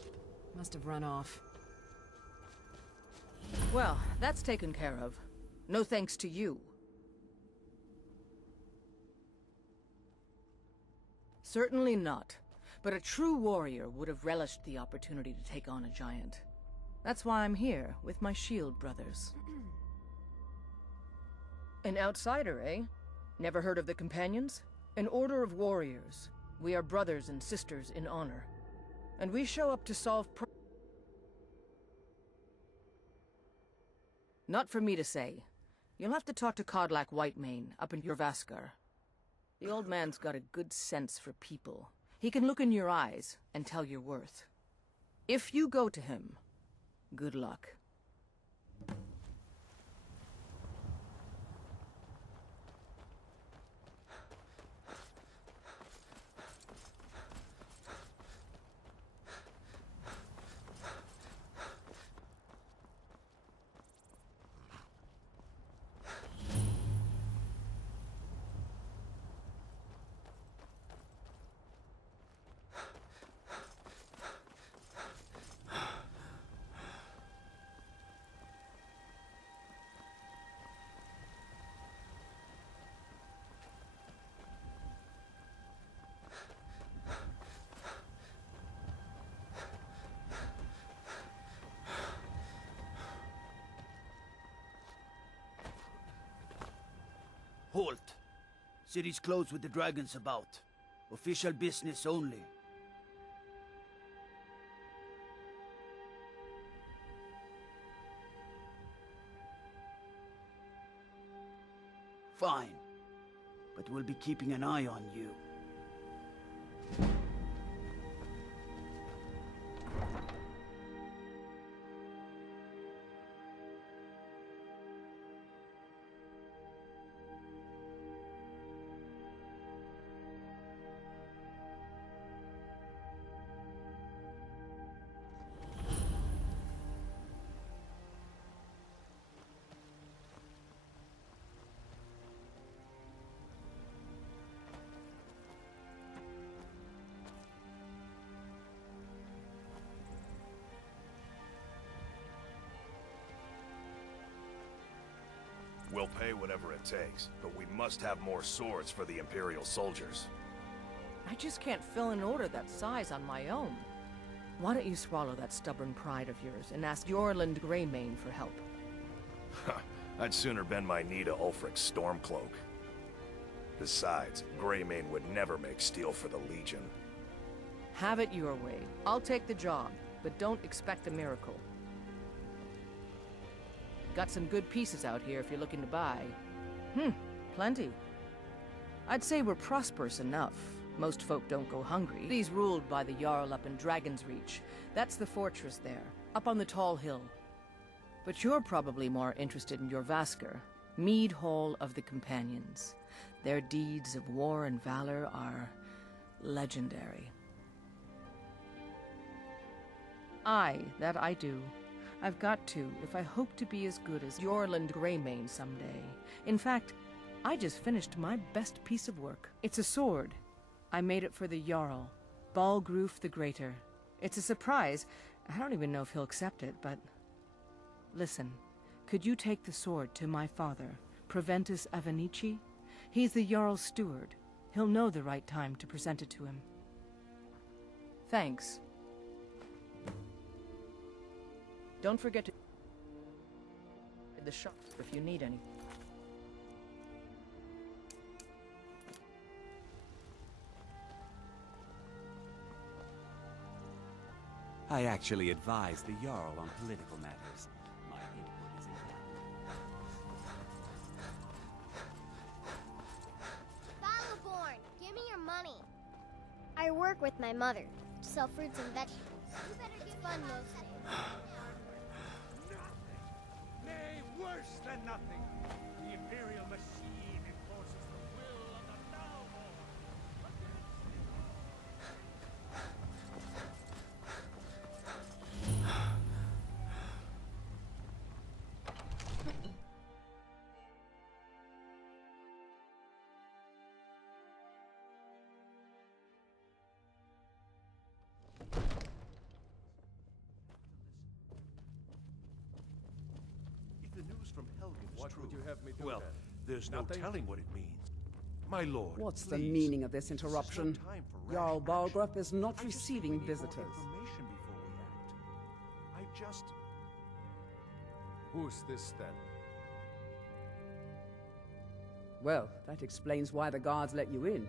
Must must have run off. Well, that's taken care of. No thanks to you. Certainly not. But a true warrior would have relished the opportunity to take on a giant. That's why I'm here, with my shield brothers. An outsider, eh? Never heard of the Companions? An order of warriors. We are brothers and sisters in honor. And we show up to solve Not for me to say. You'll have to talk to Kodlak Whitemane up in Jorvaskar. The old man's got a good sense for people. He can look in your eyes and tell your worth. If you go to him, good luck. Halt! City's closed with the dragons about. Official business only. Fine. But we'll be keeping an eye on you. We'll pay whatever it takes, but we must have more swords for the Imperial soldiers. I just can't fill an order that size on my own. Why don't you swallow that stubborn pride of yours and ask Yorland Greymane for help? I'd sooner bend my knee to Ulfric's Stormcloak. Besides, Greymane would never make steel for the Legion. Have it your way. I'll take the job, but don't expect a miracle. Got some good pieces out here if you're looking to buy. Plenty. I'd say we're prosperous enough. Most folk don't go hungry. He's ruled by the Jarl up in Dragon's Reach. That's the fortress there, up on the tall hill. But you're probably more interested in Jorvaskar, Mead Hall of the Companions. Their deeds of war and valor are legendary. Aye, that I do. I've got to, if I hope to be as good as Yorland Greymane someday. In fact, I just finished my best piece of work. It's a sword. I made it for the Jarl, Balgruf the Greater. It's a surprise. I don't even know if he'll accept it, but... Listen, could you take the sword to my father, Proventus Avenici? He's the Jarl's steward. He'll know the right time to present it to him. Thanks. Don't forget to the shop if you need any. I actually advise the Jarl on political matters. My input is invaluable. Battleborn, give me your money. I work with my mother to sell fruits and vegetables. You better get fun most days. Nay, worse than nothing. The Imperial machine enforces the will of the Balborn. What true. would you have me do Well, then? there's Nothing? no telling what it means. My lord, What's the please. meaning of this interruption? This is no time for Jarl rash Balgrup is not I just receiving think we need more visitors. information before we act. I just... Who's this then? Well, that explains why the guards let you in.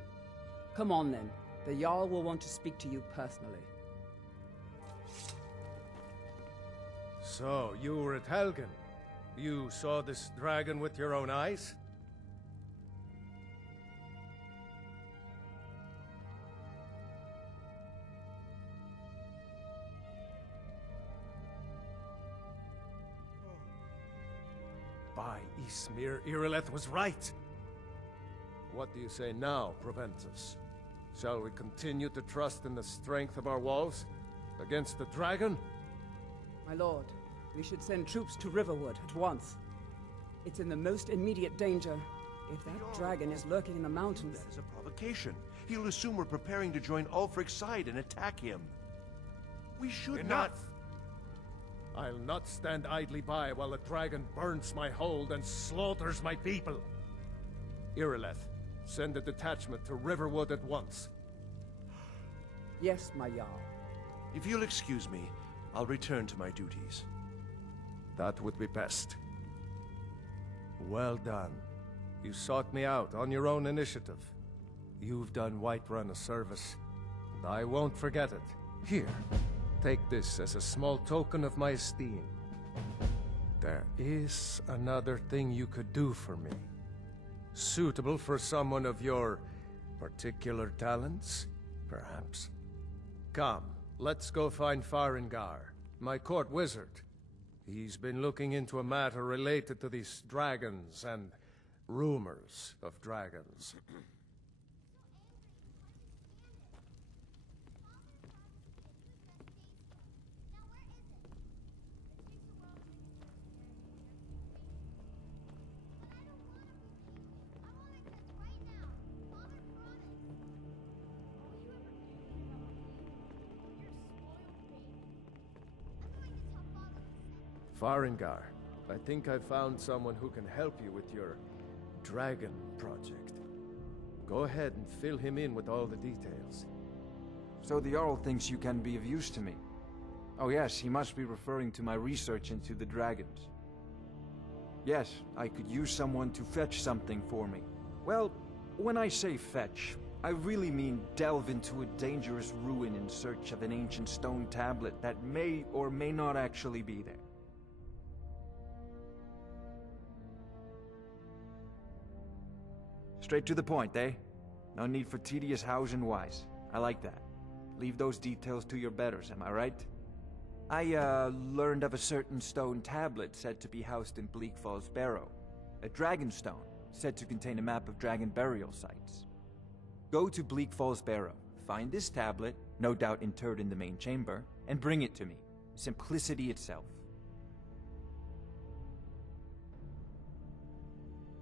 Come on then. The Jarl will want to speak to you personally. So, you were at Helgen. You saw this dragon with your own eyes? By Ysmir, Irileth was right. What do you say now, Proventus? Shall we continue to trust in the strength of our walls against the dragon? My lord, we should send troops to Riverwood at once. It's in the most immediate danger. If that dragon is lurking in the mountains... That is a provocation. He'll assume we're preparing to join Ulfric's side and attack him. We should Enough! I'll not stand idly by while the dragon burns my hold and slaughters my people. Irileth, send a detachment to Riverwood at once. Yes, my Jarl. If you'll excuse me, I'll return to my duties. That would be best. Well done. You sought me out on your own initiative. You've done Whiterun a service, and I won't forget it. Here, take this as a small token of my esteem. There is another thing you could do for me. Suitable for someone of your particular talents, perhaps. Come, let's go find Farengar, my court wizard. He's been looking into a matter related to these dragons and rumors of dragons. Farengar, I think I found someone who can help you with your dragon project. Go ahead and fill him in with all the details. So the Jarl thinks you can be of use to me. Oh yes, he must be referring to my research into the dragons. Yes, I could use someone to fetch something for me. Well, when I say fetch, I really mean delve into a dangerous ruin in search of an ancient stone tablet that may or may not actually be there. Straight to the point, eh? No need for tedious hows and whys. I like that. Leave those details to your betters, am I right? I, learned of a certain stone tablet said to be housed in Bleak Falls Barrow. A dragon stone, said to contain a map of dragon burial sites. Go to Bleak Falls Barrow, find this tablet, no doubt interred in the main chamber, and bring it to me. Simplicity itself.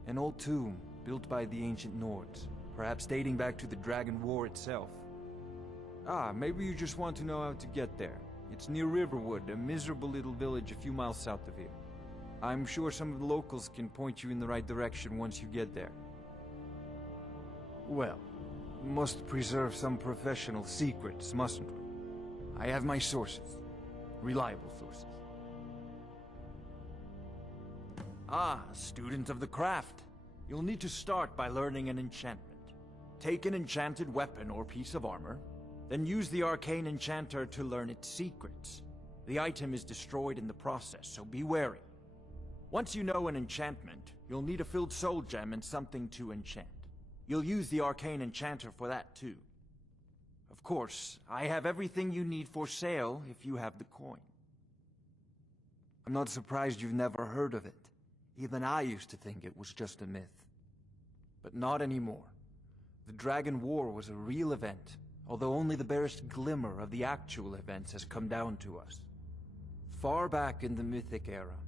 An old tomb, built by the ancient Nords, perhaps dating back to the Dragon War itself. Ah, maybe you just want to know how to get there. It's near Riverwood, a miserable little village a few miles south of here. I'm sure some of the locals can point you in the right direction once you get there. Well, must preserve some professional secrets, mustn't we? I have my sources. Reliable sources. Ah, student of the craft. You'll need to start by learning an enchantment. Take an enchanted weapon or piece of armor, then use the arcane enchanter to learn its secrets. The item is destroyed in the process, so be wary. Once you know an enchantment, you'll need a filled soul gem and something to enchant. You'll use the arcane enchanter for that too. Of course, I have everything you need for sale if you have the coin. I'm not surprised you've never heard of it. Even I used to think it was just a myth. But not anymore. The Dragon War was a real event, although only the barest glimmer of the actual events has come down to us. Far back in the Mythic era,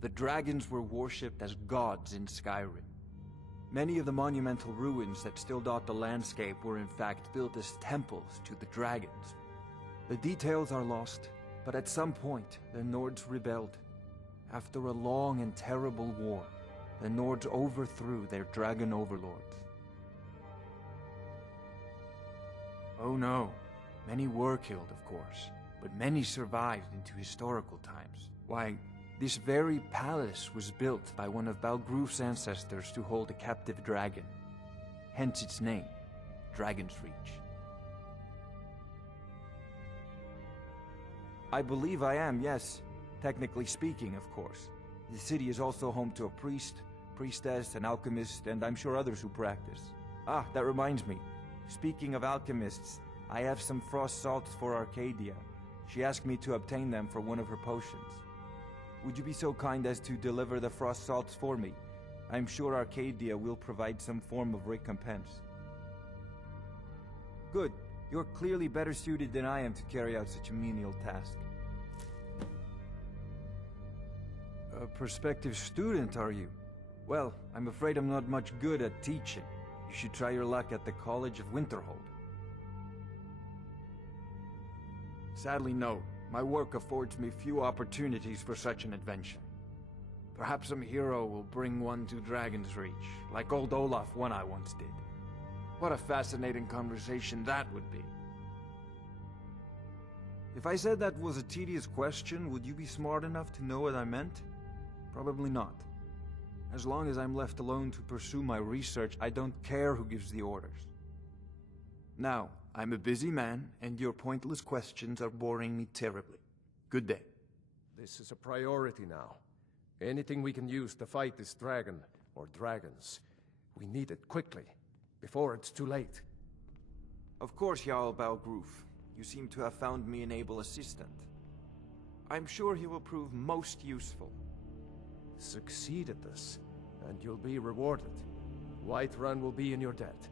the dragons were worshipped as gods in Skyrim. Many of the monumental ruins that still dot the landscape were in fact built as temples to the dragons. The details are lost, but at some point the Nords rebelled. After a long and terrible war, the Nords overthrew their dragon overlords. Oh no, many were killed, of course, but many survived into historical times. Why, this very palace was built by one of Balgroof's ancestors to hold a captive dragon. Hence its name, Dragon's Reach. I believe I am, yes. Technically speaking, of course. The city is also home to a priest, priestess, an alchemist, and I'm sure others who practice. Ah, that reminds me. Speaking of alchemists, I have some frost salts for Arcadia. She asked me to obtain them for one of her potions. Would you be so kind as to deliver the frost salts for me? I'm sure Arcadia will provide some form of recompense. Good. You're clearly better suited than I am to carry out such a menial task. A prospective student, are you? Well, I'm afraid I'm not much good at teaching. You should try your luck at the College of Winterhold. Sadly, no. My work affords me few opportunities for such an adventure. Perhaps some hero will bring one to Dragon's Reach, like old Olaf One Eye once did. What a fascinating conversation that would be. If I said that was a tedious question, would you be smart enough to know what I meant? Probably not. As long as I'm left alone to pursue my research, I don't care who gives the orders. Now, I'm a busy man, and your pointless questions are boring me terribly. Good day. This is a priority now. Anything we can use to fight this dragon, or dragons, we need it quickly, before it's too late. Of course, Jarl Balgroof. You seem to have found me an able assistant. I'm sure he will prove most useful. Succeed at this, and you'll be rewarded. Whiterun will be in your debt.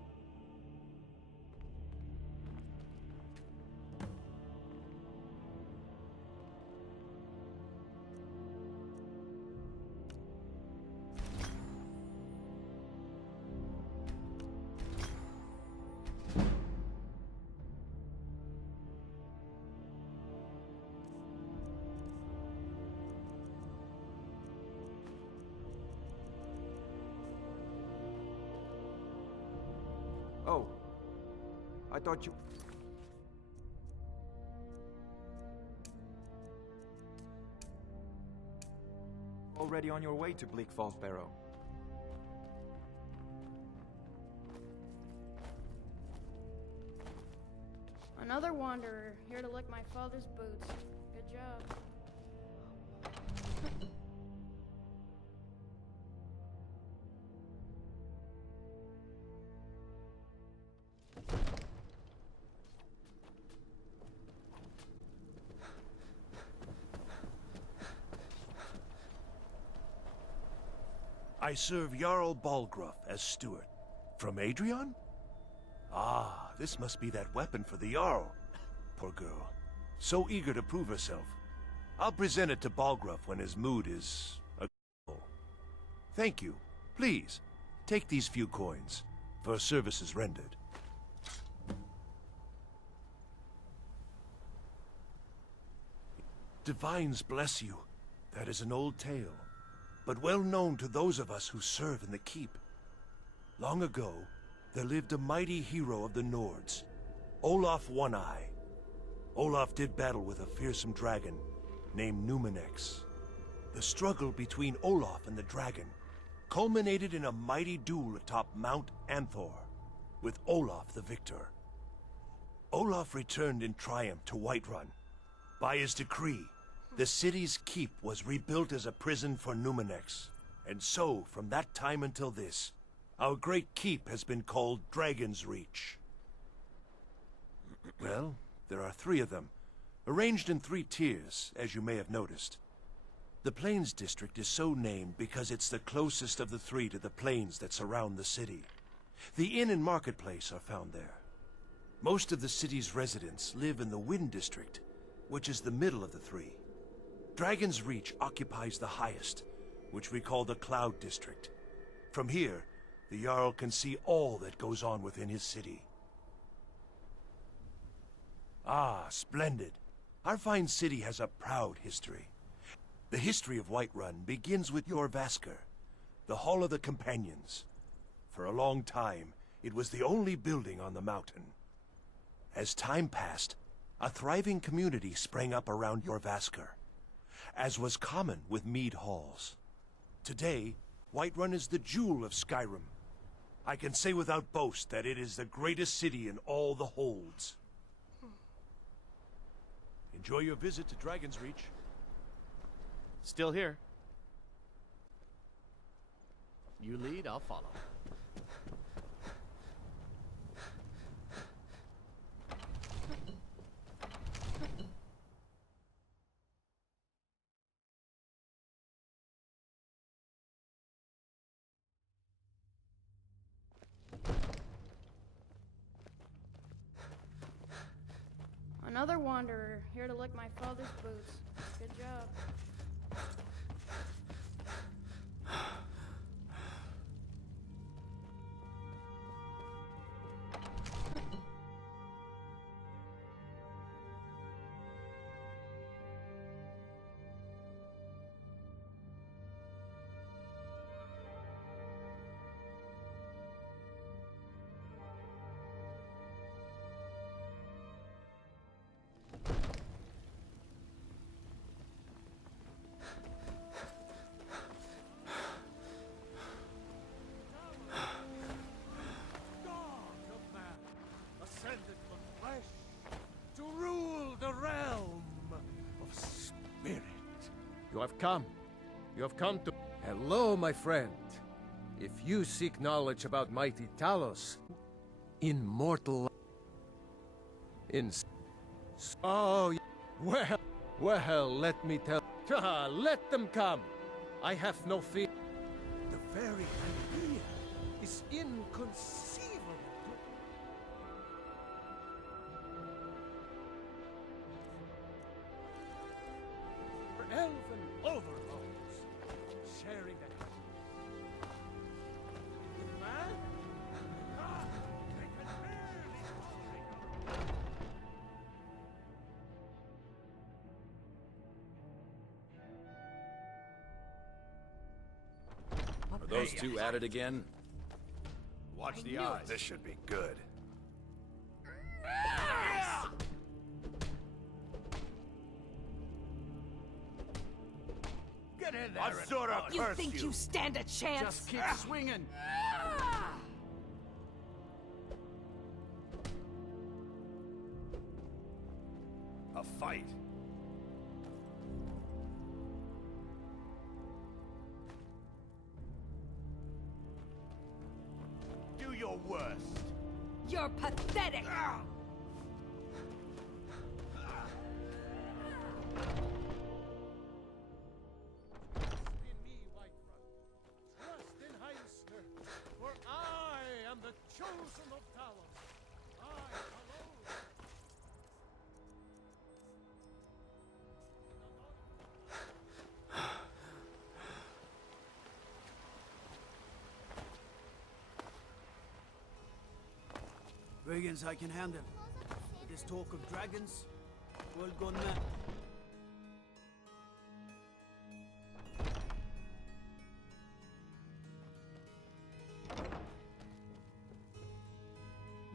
Oh, I thought you... already on your way to Bleak Falls Barrow. Another wanderer, here to lick my father's boots. Good job. I serve Jarl Balgruuf as steward. From Adrian? Ah, this must be that weapon for the Jarl. Poor girl. So eager to prove herself. I'll present it to Balgruuf when his mood is... Thank you. Please, take these few coins for services rendered. Divines bless you. That is an old tale, but well known to those of us who serve in the keep. Long ago, there lived a mighty hero of the Nords, Olaf One Eye. Olaf did battle with a fearsome dragon named Numenex. The struggle between Olaf and the dragon culminated in a mighty duel atop Mount Anthor, with Olaf the victor. Olaf returned in triumph to Whiterun. By his decree, the city's keep was rebuilt as a prison for Numenex. And so, from that time until this, our great keep has been called Dragon's Reach. Well, there are 3 of them, arranged in 3 tiers, as you may have noticed. The Plains District is so named because it's the closest of the 3 to the plains that surround the city. The inn and marketplace are found there. Most of the city's residents live in the Wind District, which is the middle of the 3. Dragon's Reach occupies the highest, which we call the Cloud District. From here, the Jarl can see all that goes on within his city. Ah, splendid. Our fine city has a proud history. The history of Whiterun begins with Jorvaskr, The Hall of the Companions. For a long time, it was the only building on the mountain. As time passed, a thriving community sprang up around Jorvaskr, as was common with mead halls. Today, Whiterun is the jewel of Skyrim. I can say without boast that it is the greatest city in all the holds. Enjoy your visit to Dragon's Reach. Still here. You lead, I'll follow. Another wanderer, here to lick my father's boots. Good job. Ascended from flesh to rule the realm of spirit. You have come. You have come to... Hello, my friend. If you seek knowledge about mighty Talos, immortal... Oh, well, let me tell... Let them come. I have no fear. The very idea is inconceivable. For elven overlords, sharing the man? Ah, they can barely tolerate. Are those two at it again? Watch the eyes. This should be good. Get in there. Azura, You think you stand a chance? Just keep swinging. A fight. Do your worst. You're pathetic! In me, Whiterun. Trust in Heinster, for I am the chosen of Talos. I alone. Brigands I can handle. This talk of dragons, world gone mad.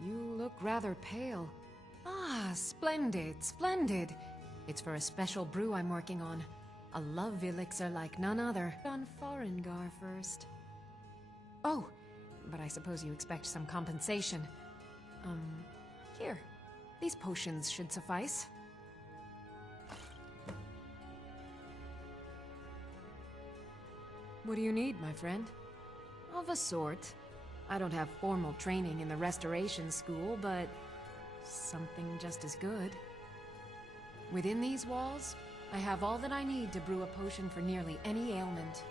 You look rather pale. Ah, splendid, splendid. It's for a special brew I'm working on. A love elixir like none other. On Farengar first. Oh, but I suppose you expect some compensation. Here. These potions should suffice. What do you need, my friend? Of a sort. I don't have formal training in the Restoration School, but something just as good. Within these walls, I have all that I need to brew a potion for nearly any ailment.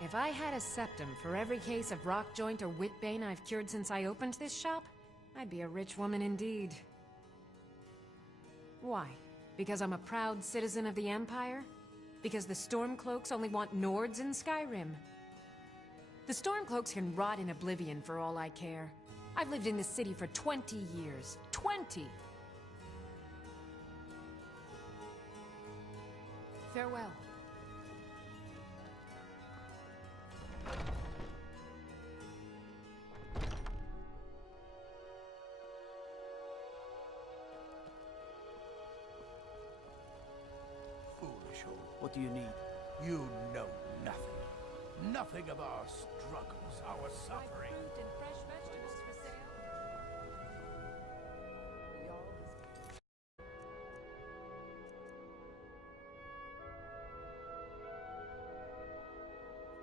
If I had a septum for every case of rock joint or whitbane I've cured since I opened this shop, I'd be a rich woman indeed. Why? Because I'm a proud citizen of the Empire? Because the Stormcloaks only want Nords in Skyrim? The Stormcloaks can rot in oblivion for all I care. I've lived in this city for 20 years. 20! Farewell. What do you need? You know nothing. Nothing of our struggles, our suffering. Fruit and fresh vegetables for sale.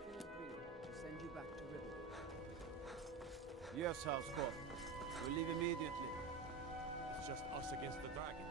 We agreed to send you back to Riverwood. Yes, Housecourt. We'll leave immediately. It's just us against the dragon.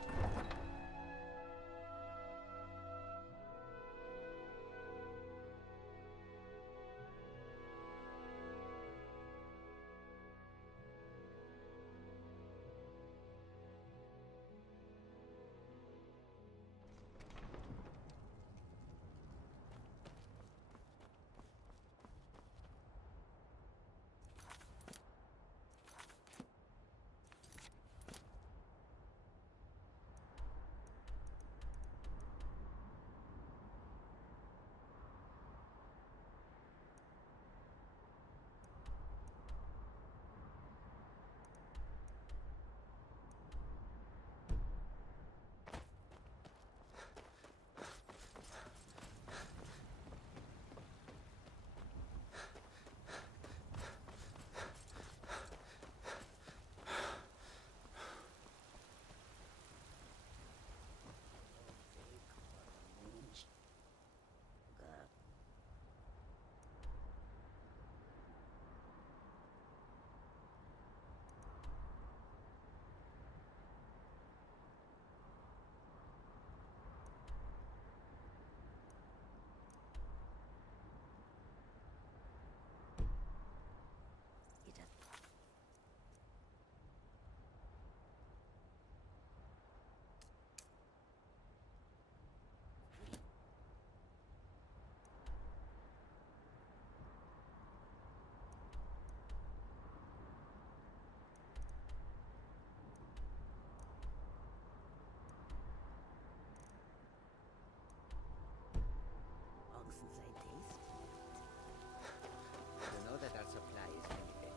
You know that our supply is limited.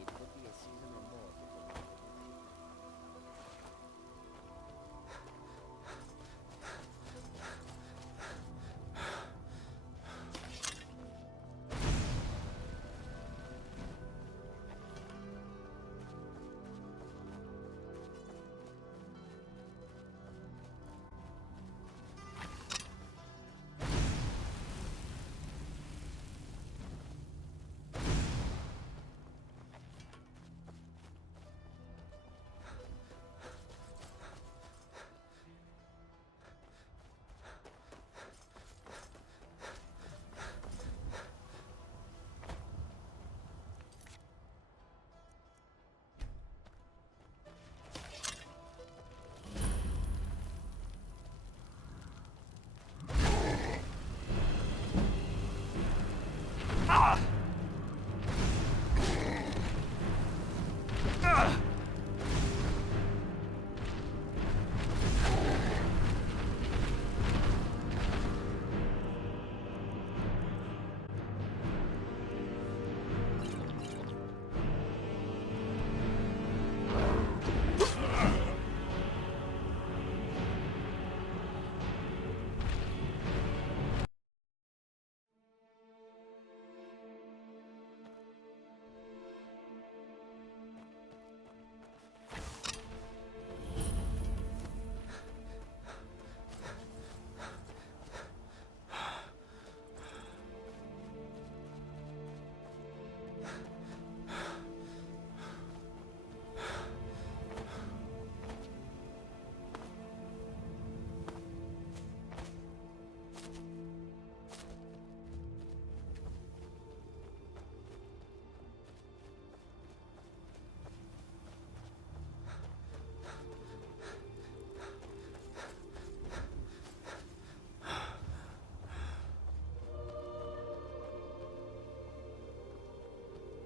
It could be a season or more before we get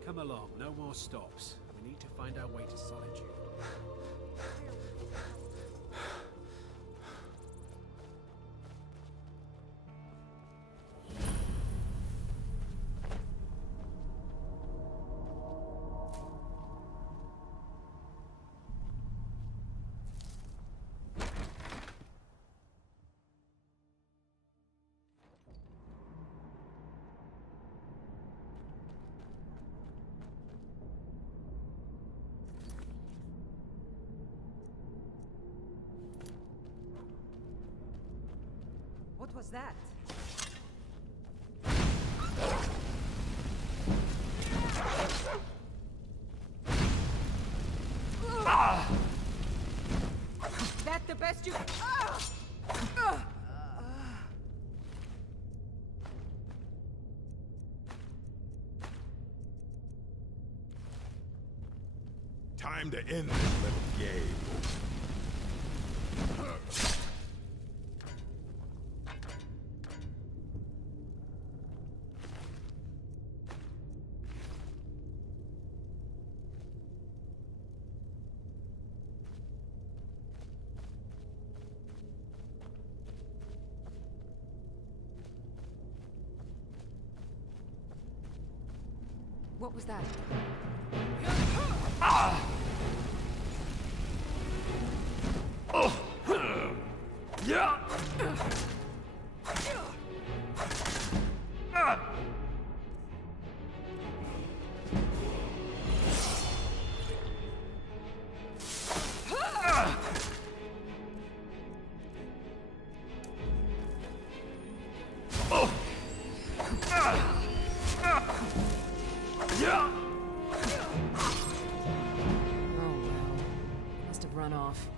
Come along, no more stops. We need to find our way to Solitude. What was that? That the best you... Time to end this little game. What was that? Yeah. Oh, well. Must have run off.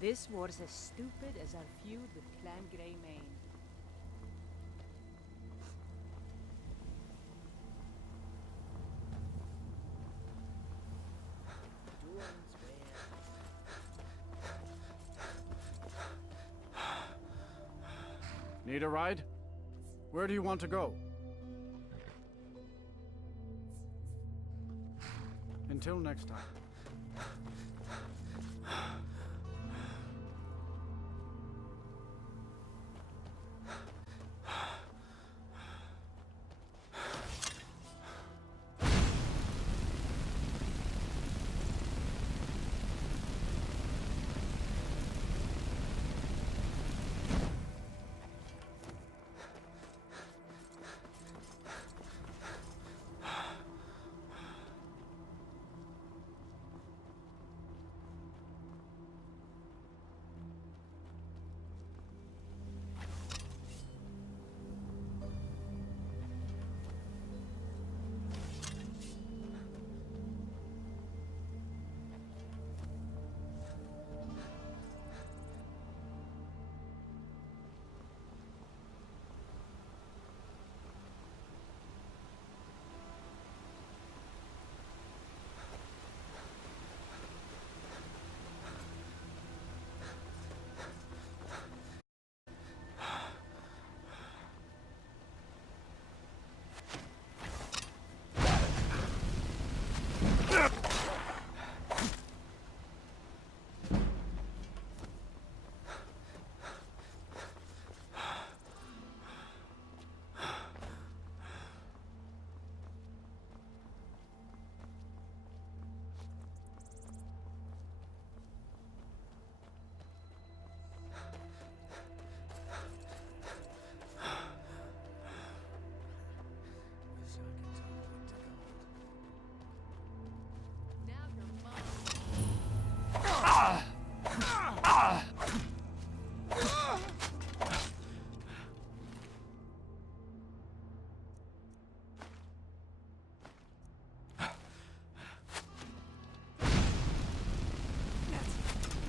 This war's as stupid as our feud with Clan Greymane. Need a ride? Where do you want to go? Until next time.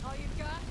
All you've got?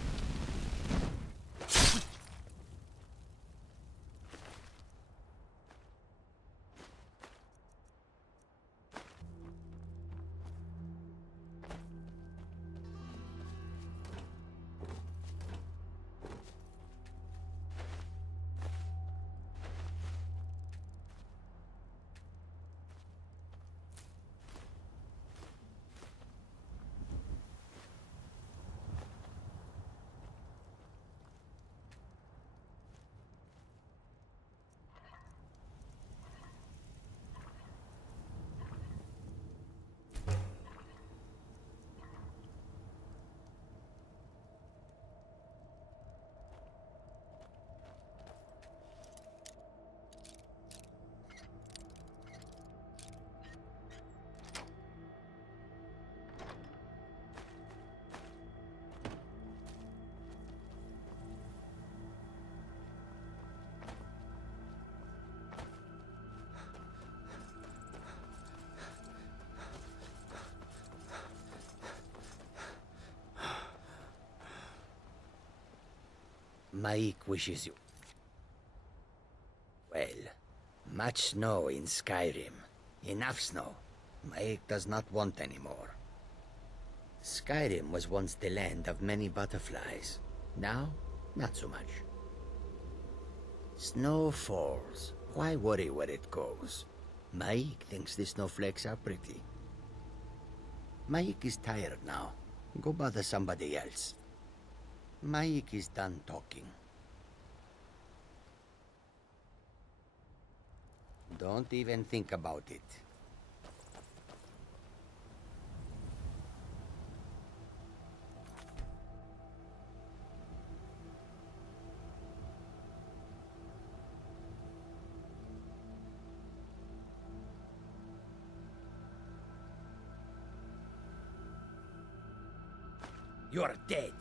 Maik wishes you well. Much snow in Skyrim. Enough snow. Maik does not want any more. Skyrim was once the land of many butterflies. Now, not so much. Snow falls. Why worry where it goes? Maik thinks the snowflakes are pretty. Maik is tired now. Go bother somebody else. Maik is done talking. Don't even think about it. You're dead.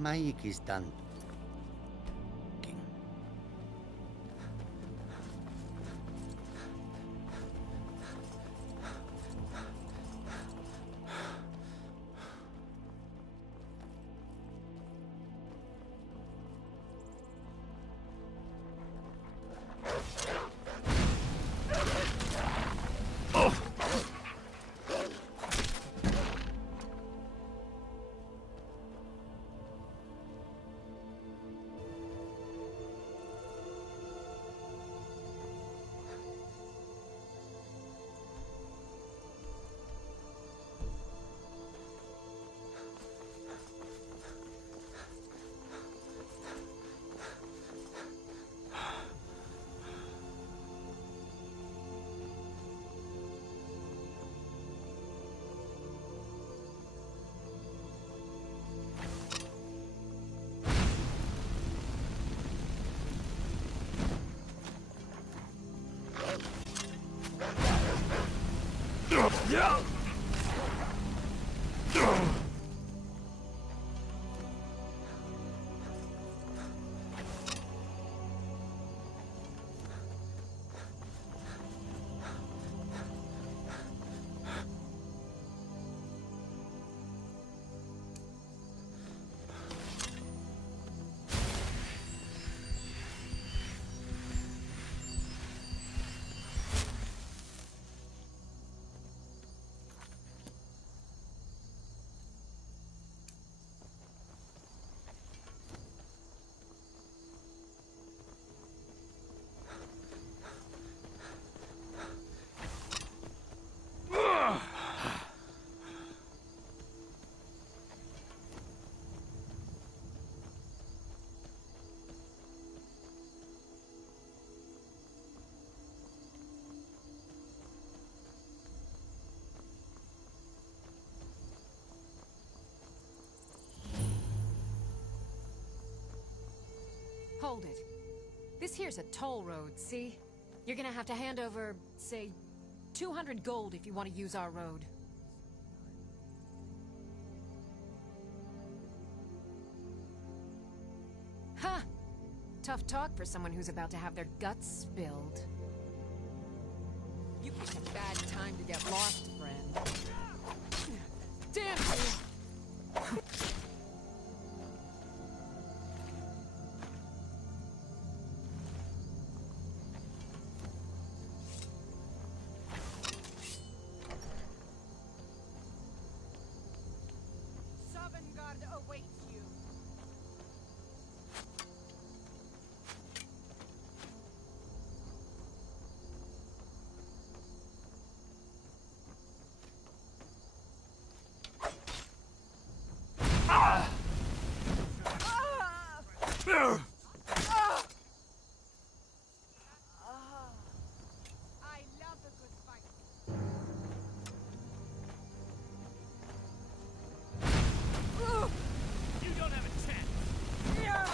Mike is done. Yeah! Hold it. This here's a toll road, see? You're gonna have to hand over, say, 200 gold if you want to use our road. Ha! Tough talk for someone who's about to have their guts spilled. You picked a bad time to get lost, friend. Damn you! Awaits you. I love a good fight. You don't have a chance. Yeah!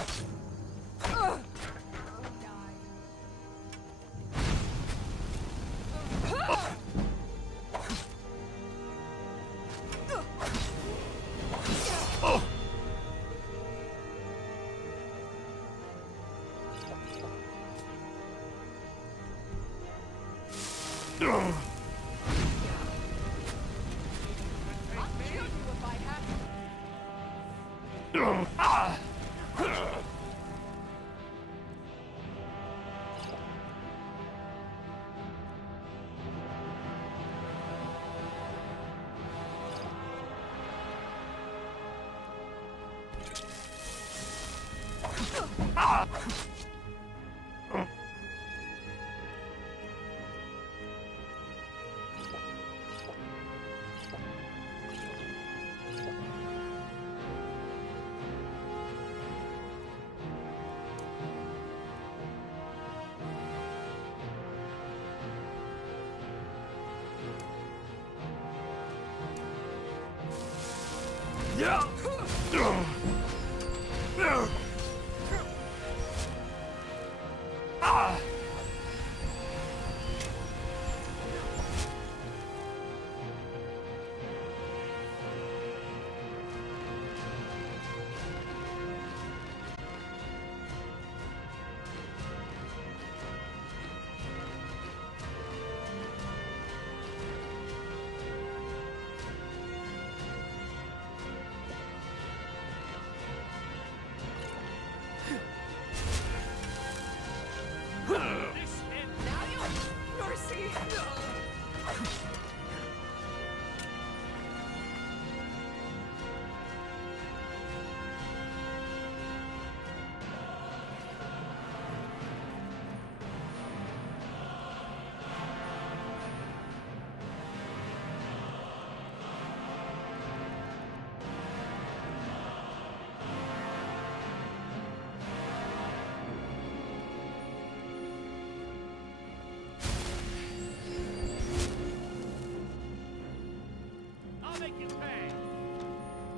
I'll make you pay.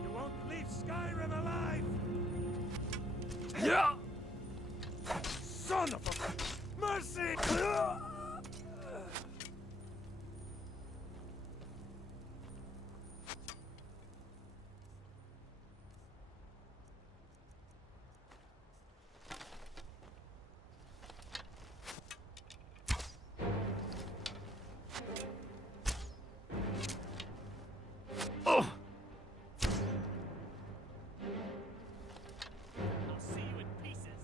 You won't leave Skyrim alive. Yeah. Son of a mercy! I'll see you in pieces.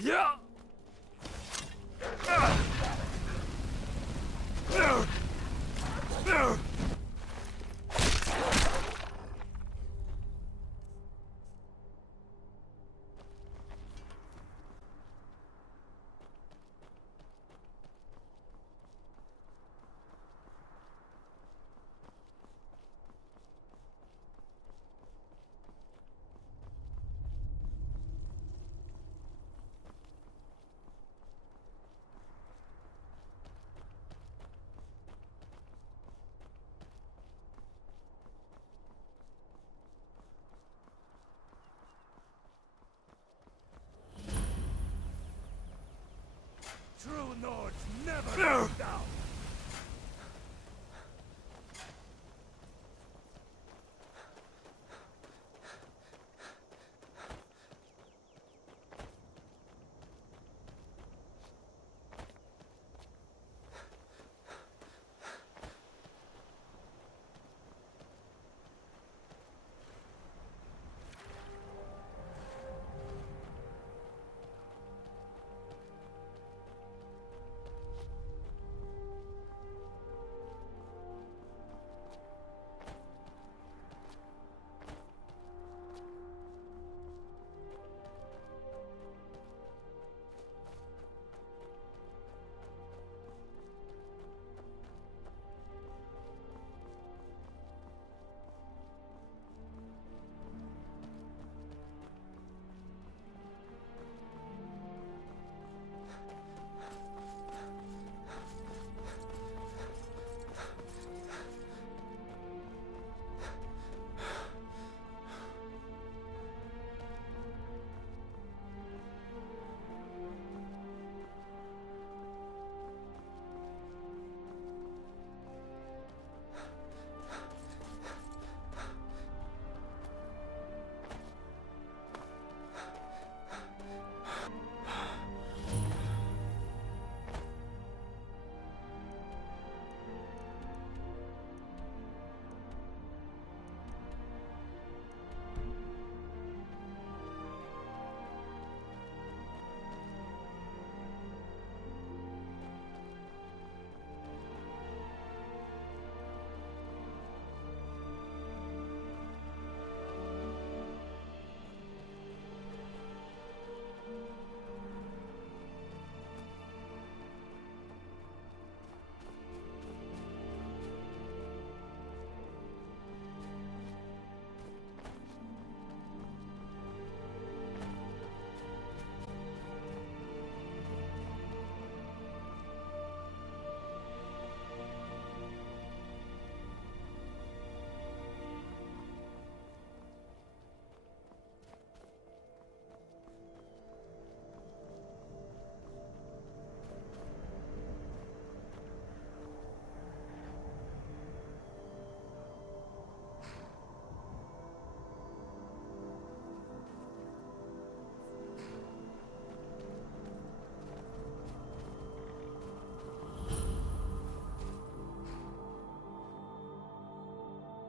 Yeah! True Nords never go down.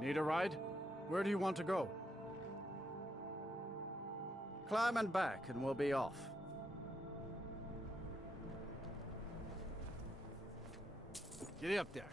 Need a ride? Where do you want to go? Climb and back, and we'll be off. Get up there.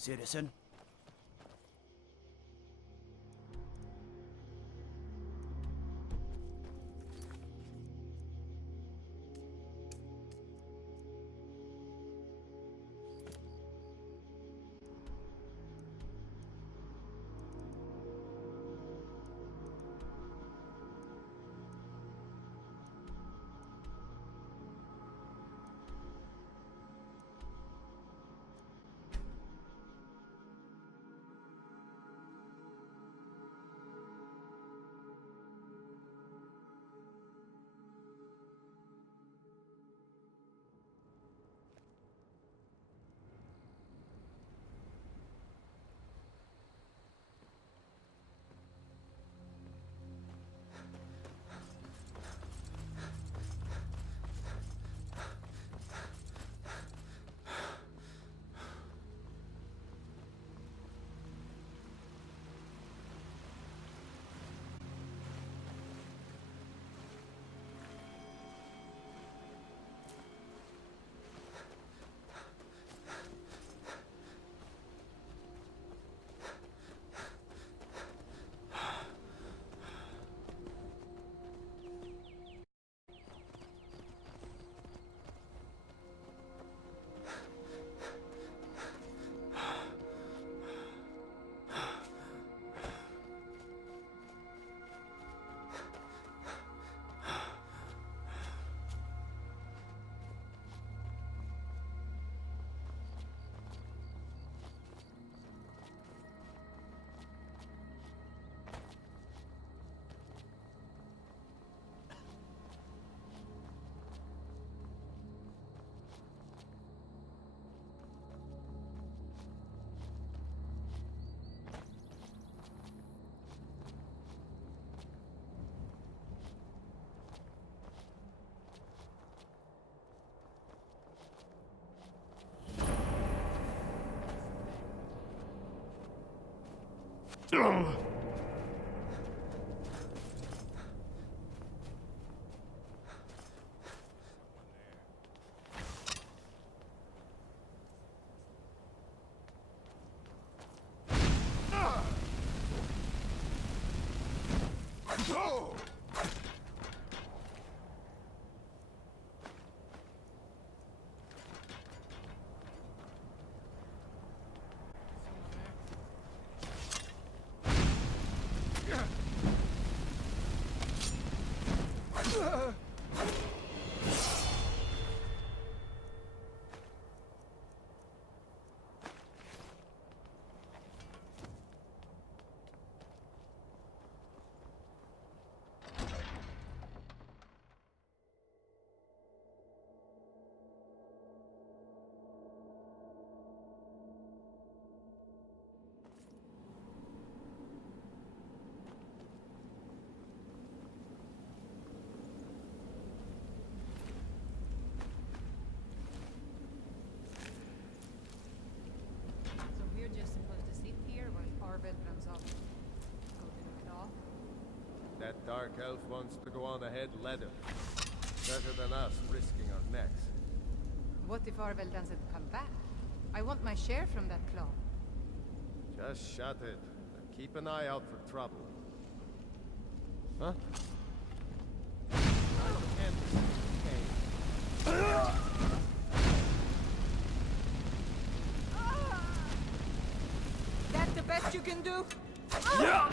citizen. So we're just supposed to sit here while Arvid runs off. Go to the claw. That dark elf wants to go on ahead, let him. Better than us risking our necks. What if Arvid doesn't come back? I want my share from that claw. Just shut it. And keep an eye out for trouble. Huh? That the best you can do? Yeah!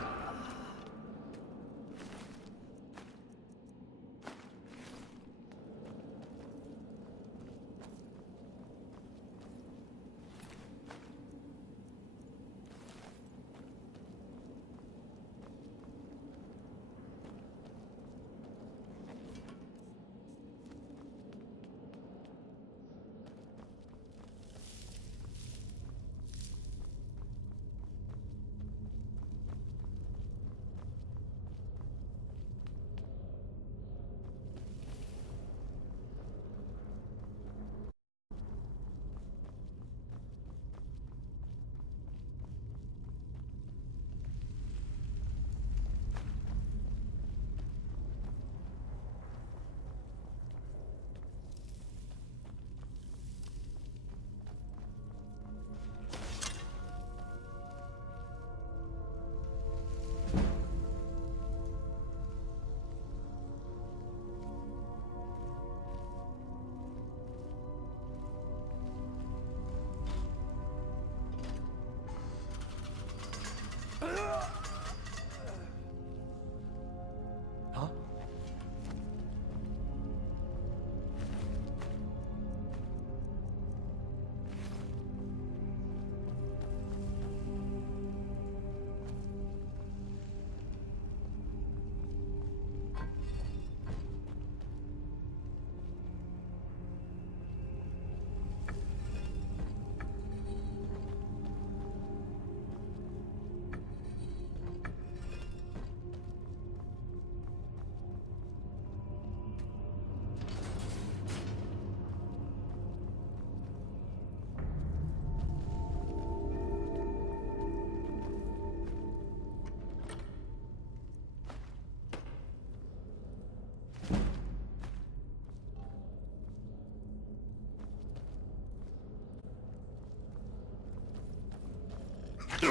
Is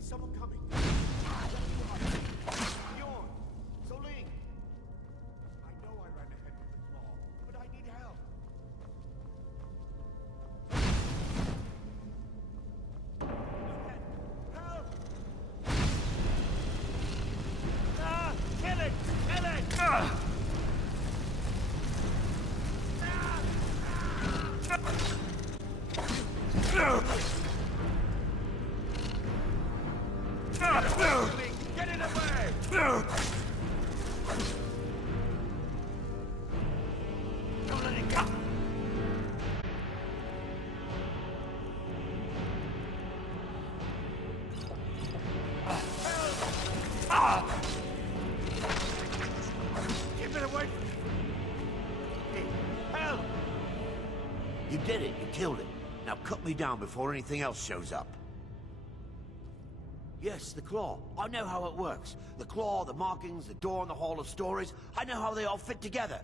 someone coming? Bjorn! Soling! I know I ran ahead with the claw, but I need help. Help! Ah! Kill it! Kill it! Get it away! Don't let it go! Keep it away! Hey, help! You did it. You killed it. Now cut me down before anything else shows up. Yes, the claw. I know how it works. The claw, the markings, the door in the Hall of Stories. I know how they all fit together.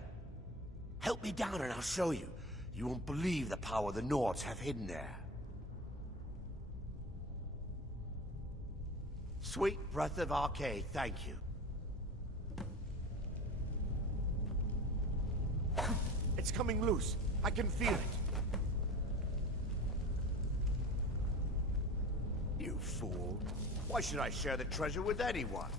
Help me down and I'll show you. You won't believe the power the Nords have hidden there. Sweet breath of Arcade, thank you. It's coming loose. I can feel it. You fool. Why should I share the treasure with anyone?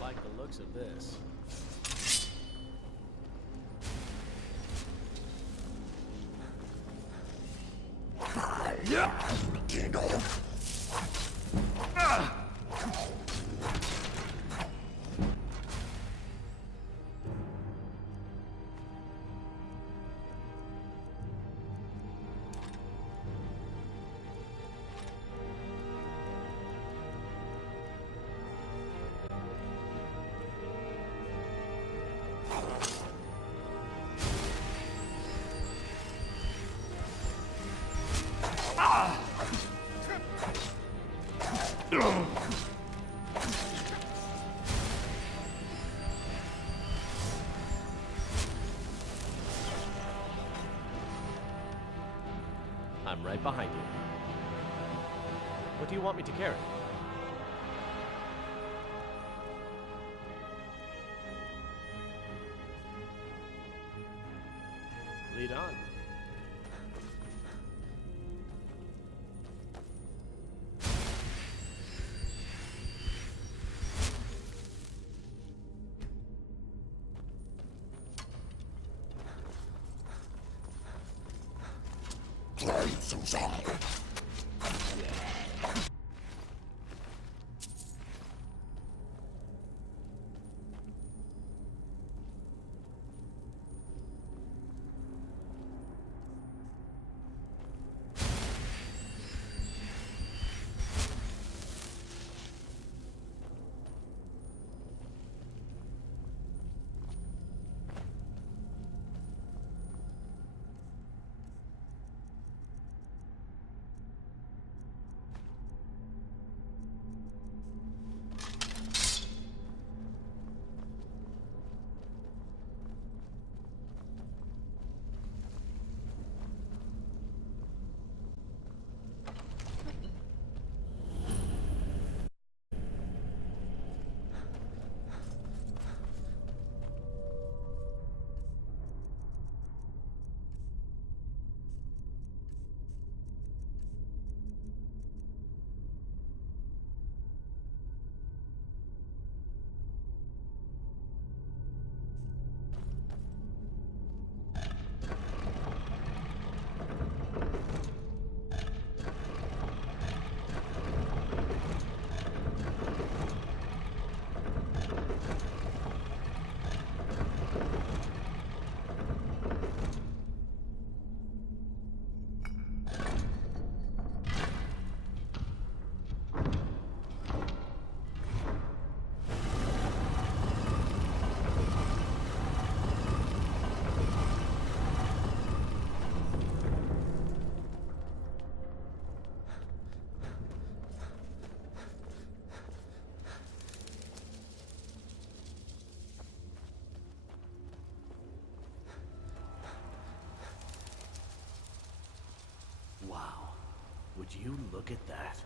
Like the looks of this. I'm right behind you. What do you want me to carry? Lead on. Wow. Would you look at that?